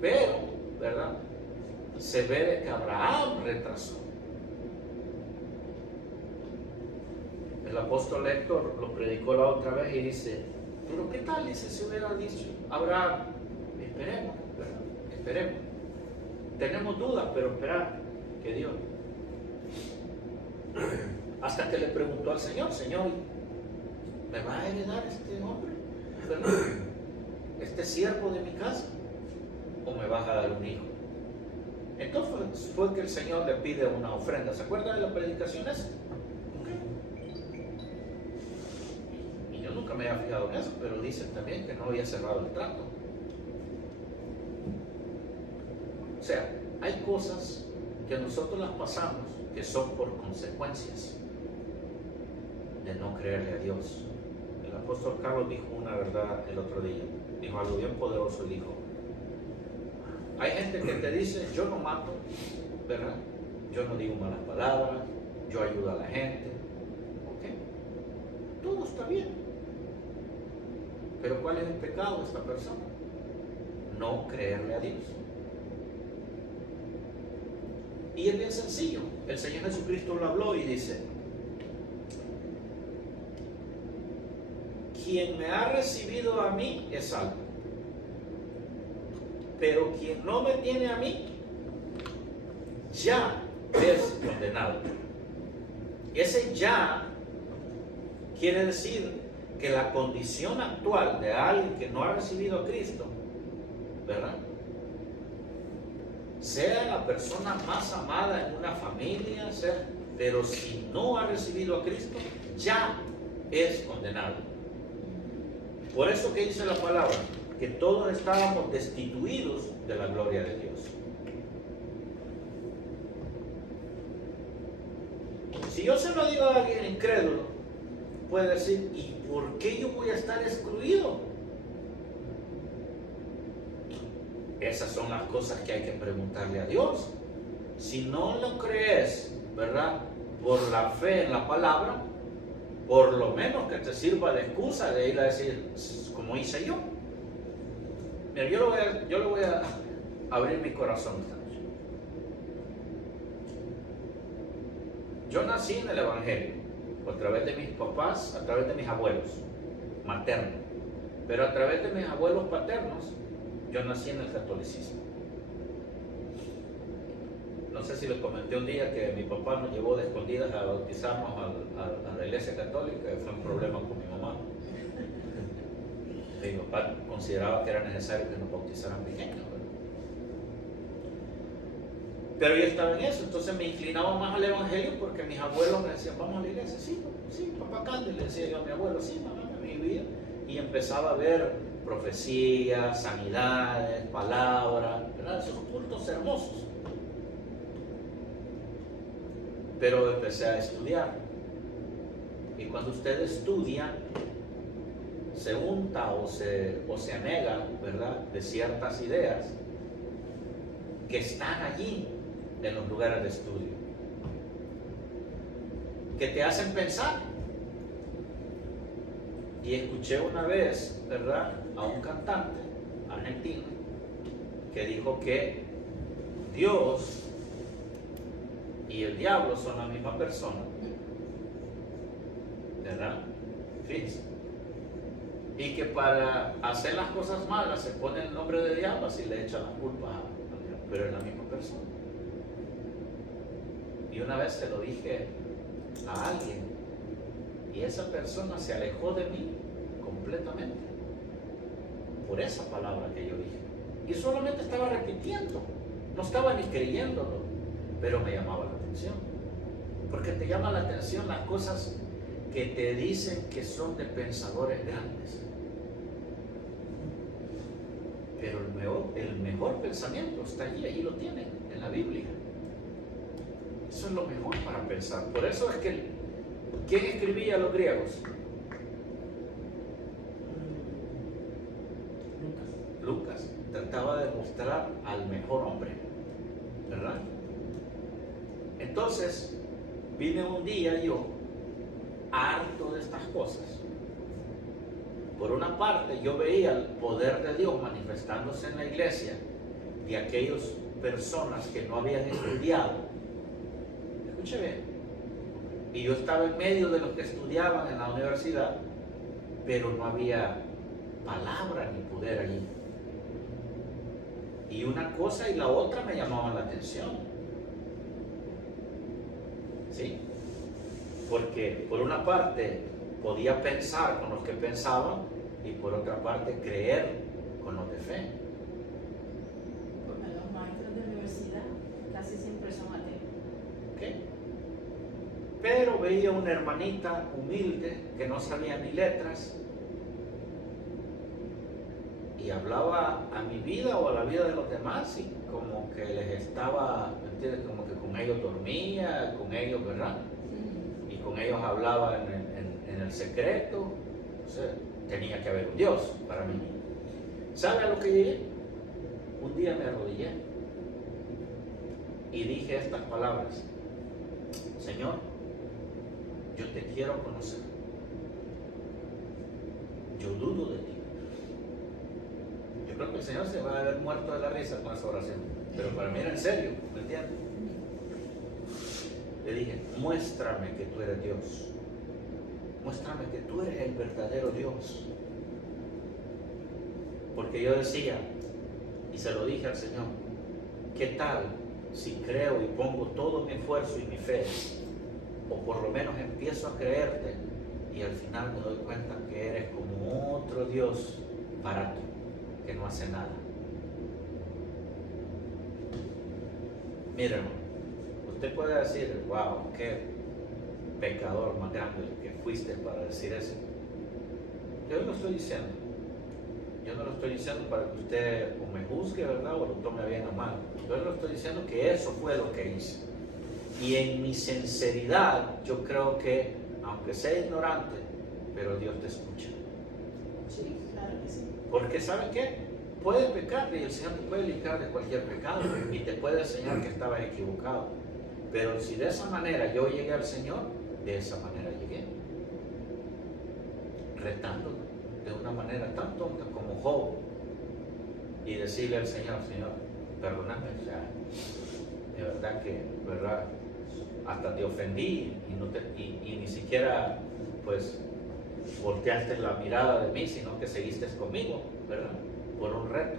pero, ¿verdad? Se ve de que Abraham retrasó. El apóstol Héctor lo predicó la otra vez y dice, pero ¿qué tal? Dice, si hubiera dicho Abraham, esperemos, ¿verdad? Esperemos. Tenemos dudas, pero esperar que Dios. Hasta que le preguntó al Señor, Señor, ¿me va a heredar este hombre? ¿Verdad? ¿Este siervo de mi casa? ¿O me vas a dar un hijo? Entonces fue que el Señor le pide una ofrenda. ¿Se acuerdan de la predicación esa? Y yo nunca me había fijado en eso, pero dicen también que no había cerrado el trato. O sea, hay cosas que nosotros las pasamos que son por consecuencias de no creerle a Dios. El apóstol Carlos dijo una verdad el otro día, dijo algo bien poderoso y dijo, hay gente que te dice, yo no mato, ¿verdad? Yo no digo malas palabras, yo ayudo a la gente, ¿ok? Todo está bien. Pero ¿cuál es el pecado de esta persona? No creerle a Dios. Y es bien sencillo. El Señor Jesucristo lo habló y dice, quien me ha recibido a mí es salvo, pero quien no me tiene a mí ya es condenado. Ese ya quiere decir que la condición actual de alguien que no ha recibido a Cristo, ¿verdad?, sea la persona más amada en una familia, pero si no ha recibido a Cristo, ya es condenado. Por eso que dice la palabra, que todos estábamos destituidos de la gloria de Dios. Si yo se lo digo a alguien incrédulo, puede decir, ¿y por qué yo voy a estar excluido? Esas son las cosas que hay que preguntarle a Dios. Si no lo crees, ¿verdad? Por la fe en la palabra, por lo menos que te sirva de excusa de ir a decir, como hice yo. Mira, yo le voy a abrir mi corazón esta noche. Yo nací en el Evangelio, a través de mis papás, a través de mis abuelos maternos, pero a través de mis abuelos paternos, yo nací en el catolicismo. No sé si les comenté un día que mi papá nos llevó de escondidas a bautizarnos a la iglesia católica, y fue un problema con mi mamá. Mi papá consideraba que era necesario que nos bautizaran pequeños, ¿verdad? Pero yo estaba en eso, entonces me inclinaba más al Evangelio porque mis abuelos me decían, vamos a la iglesia. Sí, papá cante, le decía yo a mi abuelo, sí, mamá, mi vida. Y empezaba a ver profecías, sanidades, palabras, ¿verdad? Esos cultos hermosos. Pero empecé a estudiar. Y cuando usted estudia, se unta o se anega, ¿verdad?, de ciertas ideas que están allí en los lugares de estudio, que te hacen pensar. Y escuché una vez, ¿verdad?, a un cantante argentino que dijo que Dios y el diablo son la misma persona, ¿verdad? Fíjense. Y que para hacer las cosas malas se pone el nombre de diablo y le echan la culpa a Dios, pero es la misma persona. Y una vez se lo dije a alguien y esa persona se alejó de mí completamente por esa palabra que yo dije. Y solamente estaba repitiendo, no estaba ni creyéndolo, pero me llamaba la atención. Porque te llama la atención las cosas que te dicen que son de pensadores grandes. Pero el mejor pensamiento está allí lo tienen, en la Biblia. Eso es lo mejor para pensar. Por eso es que, ¿quién escribía a los griegos? Lucas. Trataba de mostrar al mejor hombre, ¿verdad? Entonces, vine un día yo, harto de estas cosas. Por una parte, yo veía el poder de Dios manifestándose en la iglesia de aquellas personas que no habían estudiado. Escuche bien. Y yo estaba en medio de los que estudiaban en la universidad, pero no había palabra ni poder allí. Y una cosa y la otra me llamaban la atención. ¿Sí? Porque por una parte podía pensar con los que pensaban y por otra parte creer con los de fe. Porque los maestros de universidad casi siempre son ateos. ¿Okay? Pero veía una hermanita humilde que no sabía ni letras y hablaba a mi vida o a la vida de los demás y como que les estaba, ¿me entiendes? Como que con ellos dormía, con ellos, ¿verdad? Y con ellos hablaba en el secreto. O sea, tenía que haber un Dios para mí. ¿Sabe a lo que llegué? Un día me arrodillé y dije estas palabras: Señor, yo te quiero conocer. Yo dudo de ti. Yo creo que el Señor se va a haber muerto de la risa con esa oración, pero para mí era en serio, ¿me entiendes? Le dije, muéstrame que tú eres Dios. Muéstrame que tú eres el verdadero Dios. Porque yo decía, y se lo dije al Señor, ¿qué tal si creo y pongo todo mi esfuerzo y mi fe, o por lo menos empiezo a creerte y al final me doy cuenta que eres como otro Dios barato que no hace nada? Miren, usted puede decir, wow, qué pecador más grande que fuiste para decir eso. Yo no lo estoy diciendo. Yo no lo estoy diciendo para que usted o me juzgue, ¿verdad? O lo tome bien o mal. Yo lo estoy diciendo que eso fue lo que hice. Y en mi sinceridad, yo creo que, aunque sea ignorante, pero Dios te escucha. Sí, claro que sí. Porque ¿saben qué? puedes pecar y el Señor te puede librar de cualquier pecado y te puede enseñar que estabas equivocado. Pero si de esa manera yo llegué al Señor, de esa manera llegué. Retándolo de una manera tan tonta como Job y decirle al Señor, Señor, perdóname, o sea, de verdad que, ¿verdad? Hasta te ofendí y ni siquiera, pues, volteaste la mirada de mí, sino que seguiste conmigo, ¿verdad? Por un reto.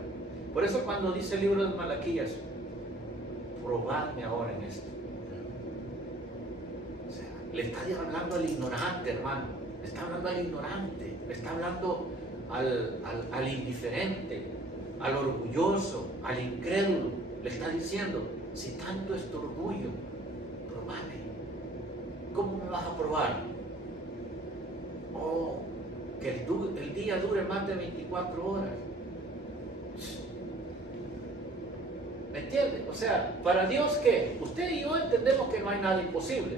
Por eso cuando dice el libro de Malaquías, probadme ahora en esto. O sea, le está hablando al ignorante, hermano. Le está hablando al ignorante. Le está hablando al indiferente, al orgulloso, al incrédulo. Le está diciendo, si tanto es tu orgullo, probame. ¿Cómo me vas a probar? Oh, que el día dure más de 24 horas. ¿Me entiende? O sea, para Dios, ¿qué? Usted y yo entendemos que no hay nada imposible.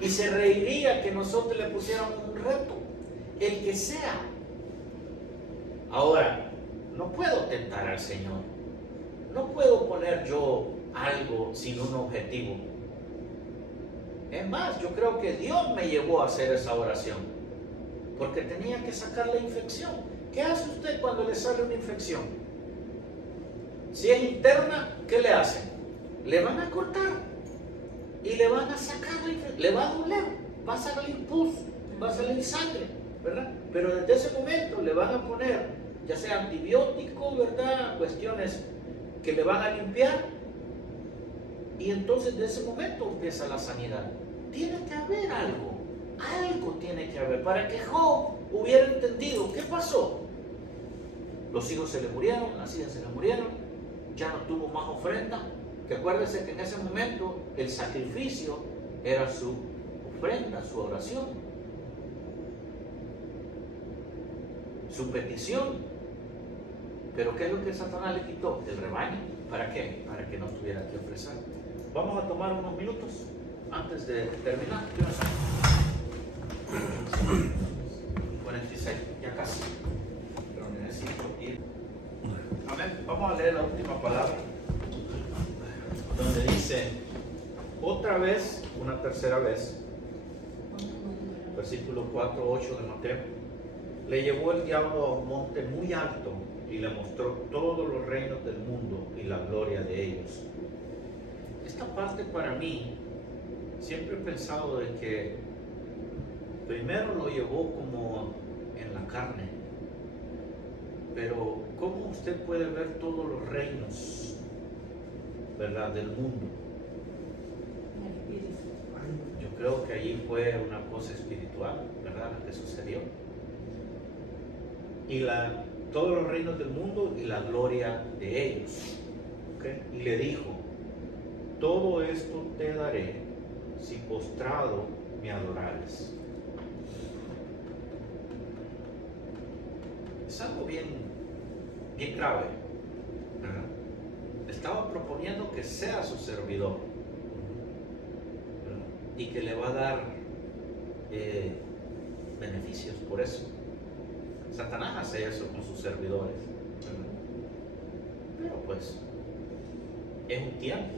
Y se reiría que nosotros le pusiéramos un reto, el que sea. Ahora, no puedo tentar al Señor. No puedo poner yo algo sin un objetivo. Es más, yo creo que Dios me llevó a hacer esa oración, porque tenía que sacar la infección. ¿Qué hace usted cuando le sale una infección? Si es interna, ¿qué le hacen? Le van a cortar y le van a sacar la infección. Le va a doler, va a salir pus, va a salir sangre, ¿verdad? Pero desde ese momento le van a poner, ya sea antibiótico, ¿verdad? Cuestiones que le van a limpiar. Y entonces de ese momento empieza la sanidad. Tiene que haber algo tiene que haber. Para que Job hubiera entendido qué pasó. Los hijos se le murieron, las hijas se le murieron, ya no tuvo más ofrenda. Que acuérdese que en ese momento el sacrificio era su ofrenda, su oración, su petición. Pero ¿qué es lo que Satanás le quitó? El rebaño. ¿Para qué? Para que no tuviera que ofrecer. Vamos a tomar unos minutos antes de terminar. 46, ya casi. Pero necesito ir. Amén. Vamos a leer la última palabra, donde dice, otra vez, una tercera vez, versículo 4, 8 de Mateo, le llevó el diablo a un monte muy alto y le mostró todos los reinos del mundo y la gloria de ellos. Esta parte para mí, siempre he pensado de que primero lo llevó como en la carne, pero ¿cómo usted puede ver todos los reinos, verdad, del mundo? Yo creo que allí fue una cosa espiritual, verdad, la que sucedió. Y todos los reinos del mundo y la gloria de ellos. ¿Okay? Y le dijo, todo esto te daré si postrado me adorares. Es algo bien grave, ¿verdad? Estaba proponiendo que sea su servidor, ¿verdad? Y que le va a dar beneficios por eso. Satanás hace eso con sus servidores, ¿verdad? Pero pues es un tiempo,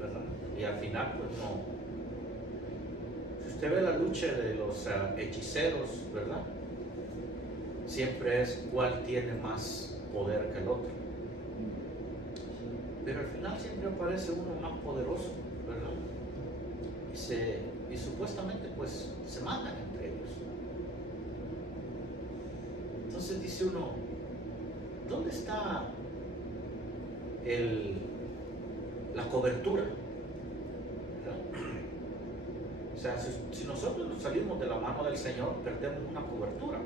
¿verdad? Y al final pues no. Si usted ve la lucha de los hechiceros, ¿verdad? Siempre es cuál tiene más poder que el otro. Pero al final siempre aparece uno más poderoso, ¿verdad? Y supuestamente pues se matan entre ellos. Entonces dice uno, ¿dónde está la cobertura? ¿Verdad? O sea, si nosotros nos salimos de la mano del Señor, perdemos una cobertura.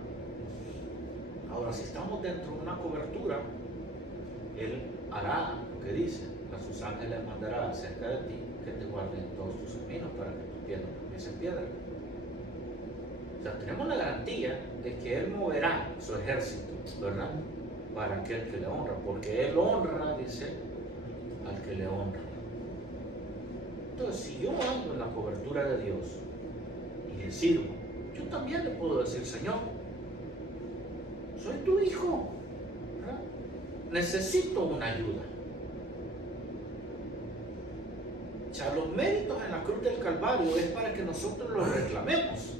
Ahora, si estamos dentro de una cobertura, Él hará lo que dice, a sus ángeles mandará cerca de ti, que te guarden todos tus caminos para que tu pie no tropiece en piedra. O sea, tenemos la garantía de que Él moverá su ejército, ¿verdad? Para aquel que le honra, porque Él honra, dice, al que le honra. Entonces, si yo ando en la cobertura de Dios y le sirvo, yo también le puedo decir, Señor, soy tu hijo, ¿verdad? necesito una ayuda. O sea, los méritos en la cruz del Calvario es para que nosotros los reclamemos.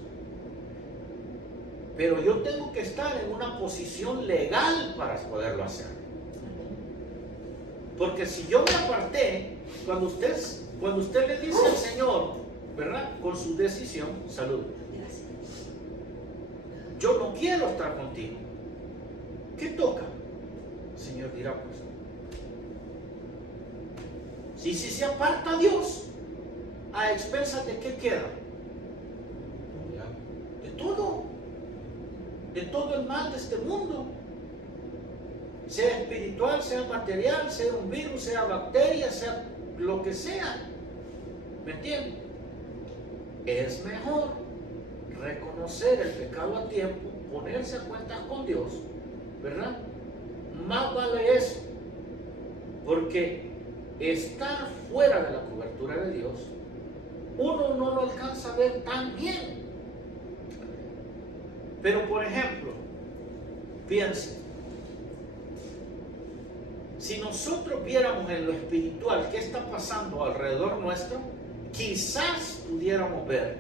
Pero yo tengo que estar en una posición legal para poderlo hacer. Porque si yo me aparté, cuando usted le dice al Señor, ¿verdad? Con su decisión, salud. Gracias. Yo no quiero estar contigo. ¿Qué toca? El Señor dirá, pues. Si se aparta Dios, a expensas de qué queda? De todo. De todo el mal de este mundo. Sea espiritual, sea material, sea un virus, sea bacteria, sea lo que sea. ¿Me entienden? Es mejor reconocer el pecado a tiempo, ponerse a cuentas con Dios, ¿verdad? Más vale eso, porque estar fuera de la cobertura de Dios, uno no lo alcanza a ver tan bien. Pero por ejemplo, piensen, si nosotros viéramos en lo espiritual qué está pasando alrededor nuestro, quizás pudiéramos ver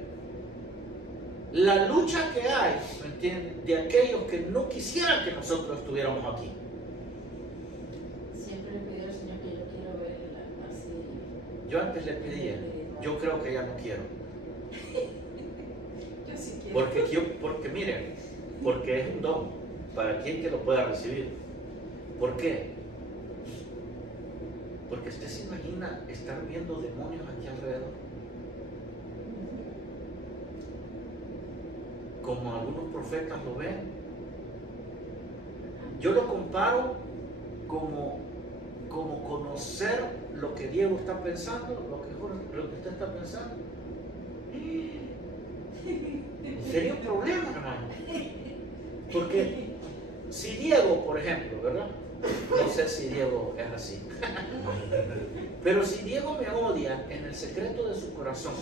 la lucha que hay, ¿me entienden?, de aquellos que no quisieran que nosotros estuviéramos aquí. Siempre le pido al Señor que yo quiero ver así. Yo antes le pedía, yo creo que ya no quiero. Yo sí quiero. Porque miren, porque es un don para quien que lo pueda recibir. ¿Por qué? Porque usted se imagina estar viendo demonios aquí alrededor. Como algunos profetas lo ven. Yo lo comparo como conocer lo que Diego está pensando, lo que usted está pensando. Sería un problema, hermano. Porque si Diego, por ejemplo, ¿verdad? No sé si Diego es así. Pero si Diego me odia en el secreto de su corazón,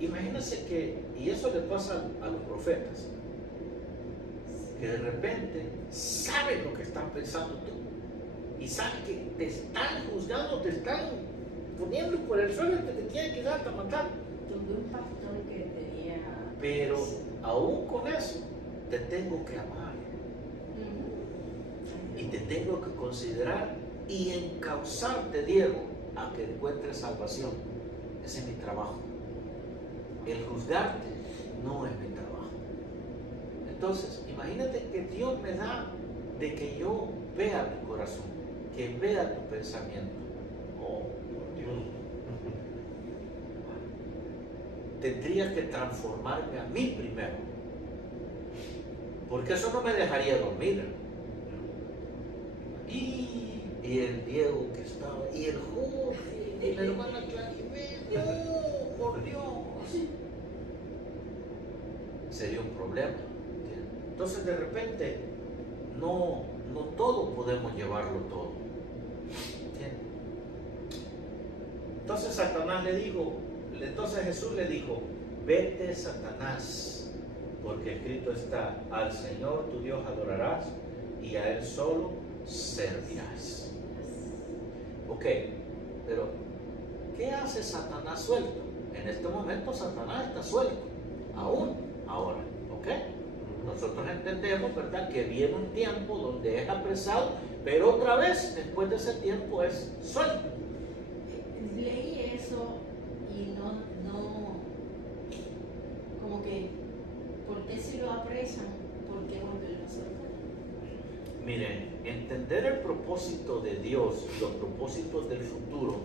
imagínense que, y eso le pasa a los profetas, que de repente saben lo que están pensando tú y saben que te están juzgando, te están poniendo por el suelo, que te quieren quedar hasta matar. Tuve un pastor que tenía. Pero aún con eso te tengo que amar y te tengo que considerar y encauzarte, Diego, a que encuentres salvación. Ese es mi trabajo. El juzgarte no es mi trabajo. Entonces, imagínate que Dios me da de que yo vea tu corazón, que vea tu pensamiento. Oh, por Dios. Tendría que transformarme a mí primero, porque eso no me dejaría dormir. Y el Diego que estaba, y el Jorge, y la hermana Claribel, no, por Dios. Sería un problema. Entonces de repente no todo podemos llevarlo todo. Entonces Satanás le dijo, entonces Jesús le dijo, vete Satanás, porque escrito está, al Señor tu Dios adorarás y a Él solo servirás. Ok, pero ¿qué hace Satanás suelto? En este momento Satanás está suelto, aún ahora, ok. Nosotros entendemos, ¿verdad?, que viene un tiempo donde es apresado, pero otra vez, después de ese tiempo, es suelto. Leí eso y no, como que, ¿por qué si lo apresan? ¿Por qué volverlo a soltar? Miren, entender el propósito de Dios, los propósitos del futuro.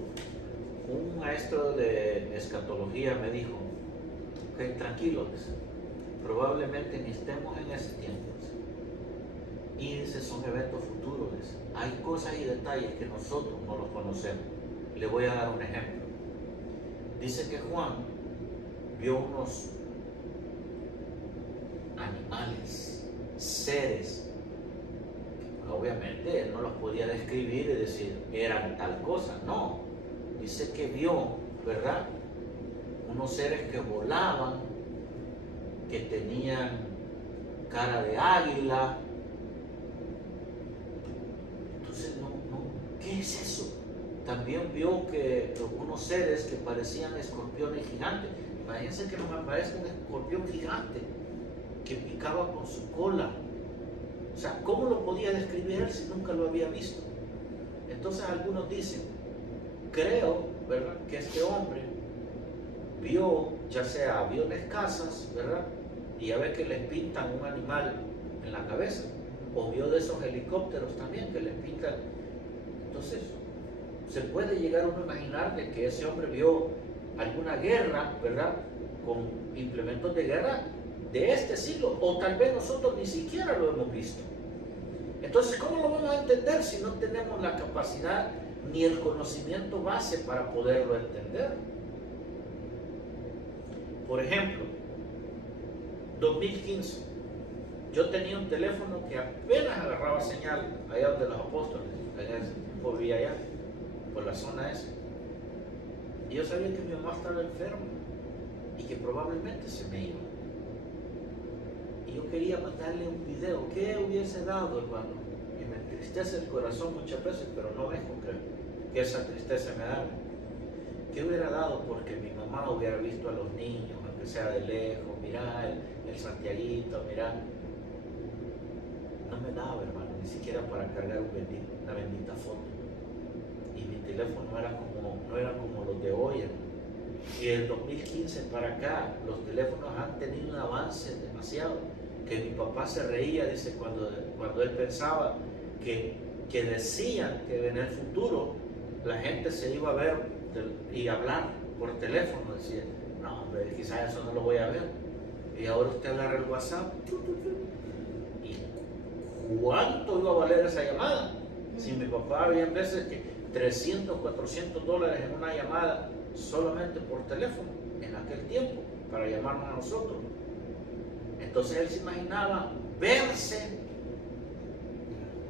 Un maestro de escatología me dijo, ok, tranquilos, probablemente ni estemos en ese tiempo. Y esos son eventos futuros. Hay cosas y detalles que nosotros no los conocemos. Le voy a dar un ejemplo. Dice que Juan vio unos animales, seres. Obviamente él no los podía describir y decir eran tal cosa, no. Dice que vio, ¿verdad?, unos seres que volaban, que tenían cara de águila, ¿qué es eso? También vio que unos seres que parecían escorpiones gigantes. Imagínense que nos aparece un escorpión gigante que picaba con su cola. O sea, ¿cómo lo podía describir si nunca lo había visto? Entonces algunos dicen, creo, ¿verdad?, que este hombre vio, ya sea aviones, casas, ¿verdad?, y ya ve que les pintan un animal en la cabeza, o vio de esos helicópteros también que les pintan. Entonces, se puede llegar uno a imaginar de que ese hombre vio alguna guerra, ¿verdad?, con implementos de guerra de este siglo, o tal vez nosotros ni siquiera lo hemos visto. Entonces, ¿cómo lo vamos a entender si no tenemos la capacidad ni el conocimiento base para poderlo entender? Por ejemplo, 2015, yo tenía un teléfono que apenas agarraba señal allá donde los apóstoles, por vía allá, por la zona esa. Y yo sabía que mi mamá estaba enferma y que probablemente se me iba. Y yo quería mandarle un video. ¿Qué hubiese dado, hermano? Y me entristece el corazón muchas veces, pero no dejo que esa tristeza me da. ¿Qué hubiera dado porque mi mamá hubiera visto a los niños, aunque sea de lejos? Mirá el Santiaguito, mirá. No me daba, hermano, ni siquiera para cargar una bendita foto. Y mi teléfono no era como los de hoy, hermano. Y del 2015 para acá, los teléfonos han tenido un avance demasiado. Que mi papá se reía, dice, cuando él pensaba que decían que en el futuro la gente se iba a ver y hablar por teléfono. Decía, no, hombre, quizás eso no lo voy a ver. Y ahora usted agarra el WhatsApp. ¿Y cuánto iba a valer esa llamada? Si mi papá había veces que $300, $400 en una llamada solamente por teléfono en aquel tiempo para llamarnos a nosotros. Entonces él se imaginaba verse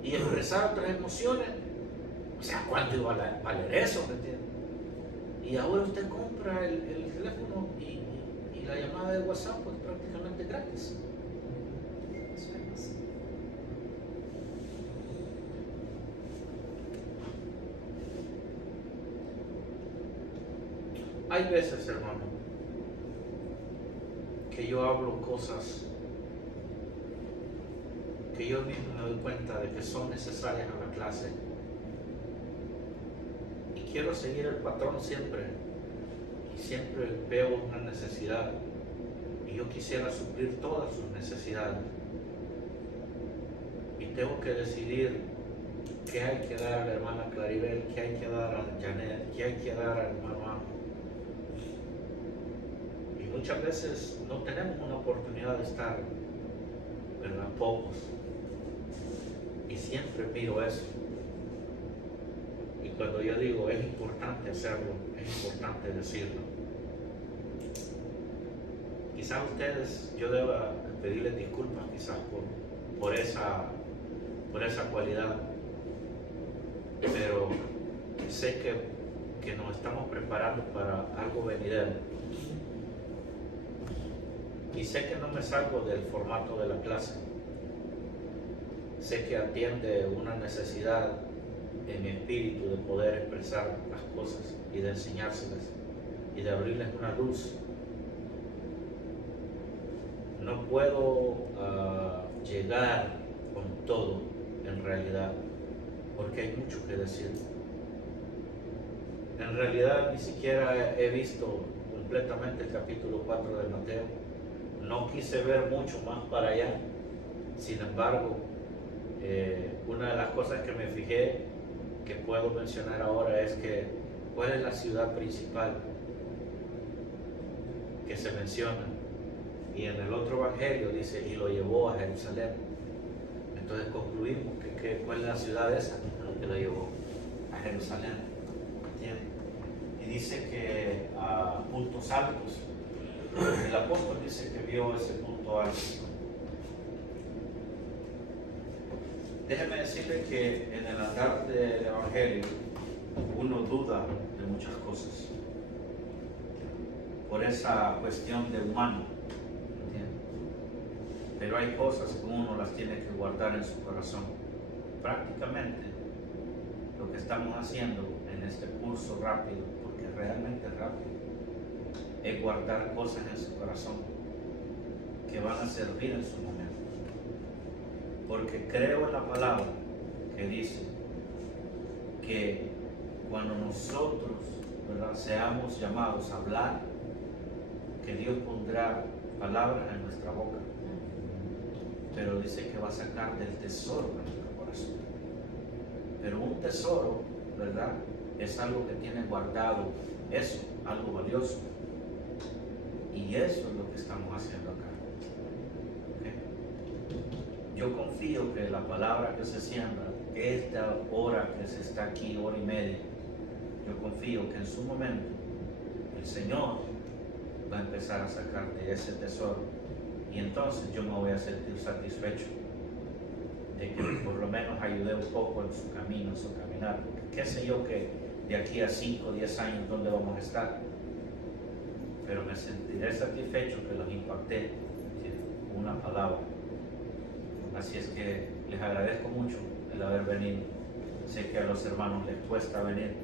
y expresar otras emociones. O sea, ¿cuánto iba a valer eso? ¿Me entiendes? Y ahora usted compra el teléfono y la llamada de WhatsApp pues prácticamente gratis. Hay veces, hermano, que yo hablo cosas que yo mismo me doy cuenta de que son necesarias a la clase y quiero seguir el patrón siempre y siempre veo una necesidad y yo quisiera suplir todas sus necesidades y tengo que decidir qué hay que dar a la hermana Claribel, qué hay que dar a Janet, qué hay que dar al hermano Ángel. Muchas veces no tenemos una oportunidad de estar, ¿verdad? Pocos. Y siempre miro eso. Y cuando yo digo es importante hacerlo, es importante decirlo. Quizás ustedes, yo deba pedirles disculpas quizás por esa cualidad. Pero sé que nos estamos preparando para algo venidero. Y sé que no me salgo del formato de la clase. Sé que atiende una necesidad en mi espíritu de poder expresar las cosas y de enseñárselas y de abrirles una luz. No puedo llegar con todo en realidad, porque hay mucho que decir. En realidad ni siquiera he visto completamente el capítulo 4 de Mateo. No quise ver mucho más para allá. Sin embargo, una de las cosas que me fijé, que puedo mencionar ahora, es que ¿cuál es la ciudad principal que se menciona? Y en el otro evangelio dice, y lo llevó a Jerusalén. Entonces concluimos que ¿cuál es la ciudad esa que lo llevó? A Jerusalén. ¿Entiendes? Y dice que a puntos altos. El apóstol dice que vio ese punto alto. Déjeme decirle que en el andar del evangelio uno duda de muchas cosas por esa cuestión de humano, ¿entiendes? Pero hay cosas que uno las tiene que guardar en su corazón. Prácticamente lo lo que estamos haciendo en este curso rápido, porque realmente es rápido, es guardar cosas en su corazón que van a servir en su momento. Porque creo en la palabra que dice que cuando nosotros, ¿verdad?, seamos llamados a hablar, que Dios pondrá palabras en nuestra boca, pero dice que va a sacar del tesoro de nuestro corazón. Pero un tesoro, ¿verdad?, es algo que tiene guardado, eso, algo valioso. Y eso es lo que estamos haciendo acá. ¿Okay? Yo confío que la palabra que se siembra, esta hora que se está aquí, hora y media, yo confío que en su momento el Señor va a empezar a sacar de ese tesoro, y entonces yo me voy a sentir satisfecho de que por lo menos ayudé un poco en su camino, en su caminar. Porque qué sé yo que de aquí a 5 o 10 años dónde vamos a estar, pero me sentiré satisfecho que los impacté con una palabra. Así es que les agradezco mucho el haber venido. Sé que a los hermanos les cuesta venir.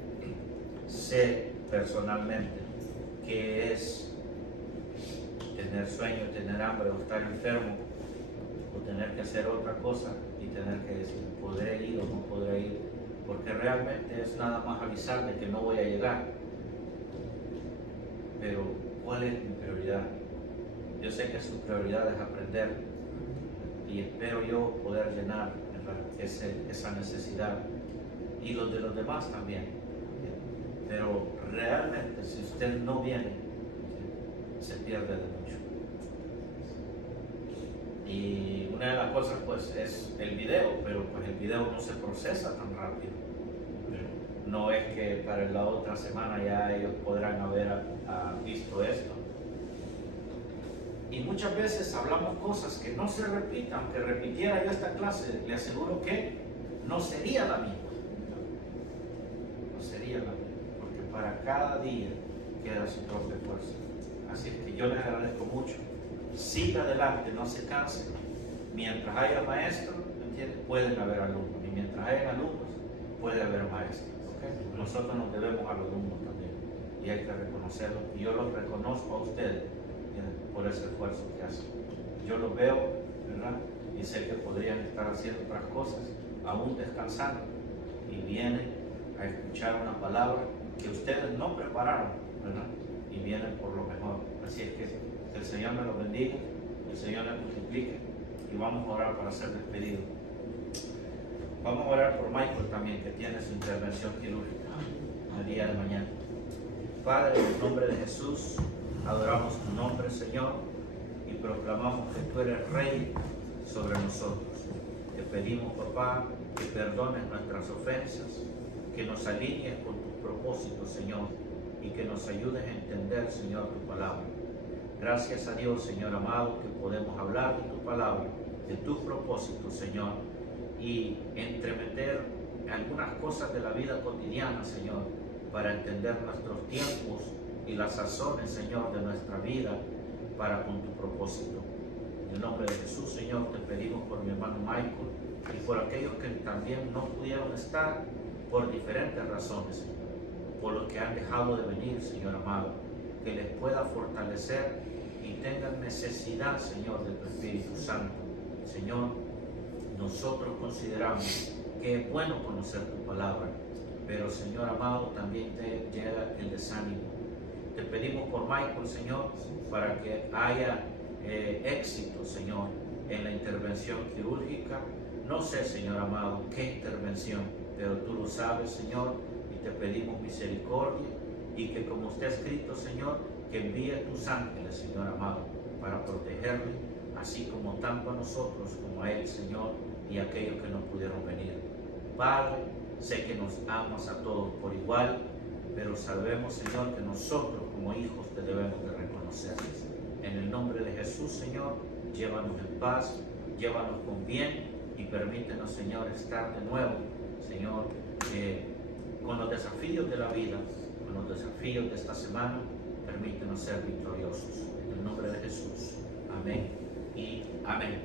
Sé personalmente que es tener sueño, tener hambre, o estar enfermo, o tener que hacer otra cosa y tener que decir, ¿podré ir o no podré ir? Porque realmente es nada más avisar de que no voy a llegar. Pero, ¿cuál es mi prioridad? Yo sé que su prioridad es aprender, y espero yo poder llenar esa necesidad, y los de los demás también. Pero realmente, si usted no viene, se pierde de mucho. Y una de las cosas pues es el video, pero pues el video no se procesa tan rápido. No es que para la otra semana ya ellos podrán haber visto esto. Y muchas veces hablamos cosas que no se repitan. Aunque repitiera yo esta clase, le aseguro que no sería la misma. No sería la misma, porque para cada día queda su propia fuerza. Así que yo les agradezco mucho. Siga adelante, no se canse. Mientras haya maestros, ¿entiendes?, pueden haber alumnos. Y mientras haya alumnos, puede haber maestros. ¿Okay? Nosotros nos debemos a los alumnos también. Y hay que reconocerlos. Y yo los reconozco a ustedes, ¿entiendes?, por ese esfuerzo que hacen. Yo los veo, ¿verdad?, y sé que podrían estar haciendo otras cosas, aún descansando. Y vienen a escuchar una palabra que ustedes no prepararon, ¿verdad?, y vienen por lo mejor. Así es que el Señor me los bendiga, el Señor les multiplique, y vamos a orar para ser despedidos. Vamos a orar por Michael también, que tiene su intervención quirúrgica el día de mañana. Padre, en el nombre de Jesús, adoramos tu nombre, Señor, y proclamamos que tú eres Rey sobre nosotros. Te pedimos, papá, que perdones nuestras ofensas, que nos alinees con tus propósitos, Señor, y que nos ayudes a entender, Señor, tu palabra. Gracias a Dios, Señor amado, que podemos hablar de tu palabra, de tus propósitos, Señor, y entremeter algunas cosas de la vida cotidiana, Señor, para entender nuestros tiempos y las sazones, Señor, de nuestra vida para con tu propósito. En el nombre de Jesús, Señor, te pedimos por mi hermano Michael y por aquellos que también no pudieron estar por diferentes razones, Señor, por los que han dejado de venir, Señor amado, que les pueda fortalecer y tengan necesidad, Señor, de tu Espíritu Santo. Señor, nosotros consideramos que es bueno conocer tu palabra, pero, Señor amado, también te llega el desánimo. Te pedimos por Michael, Señor, para que haya éxito, Señor, en la intervención quirúrgica. No sé, Señor amado, qué intervención, pero tú lo sabes, Señor, y te pedimos misericordia, y que, como está escrito, Señor, que envíe tus ángeles, Señor amado, para protegerle, así como tanto a nosotros como a él, Señor, y a aquellos que no pudieron venir. Padre, sé que nos amas a todos por igual, pero sabemos, Señor, que nosotros como hijos te debemos de reconocer. En el nombre de Jesús, Señor, llévanos en paz, llévanos con bien, y permítenos, Señor, estar de nuevo, Señor, con los desafíos de la vida, con los desafíos de esta semana. Permítenos ser victoriosos. En el nombre de Jesús. Amén y amén.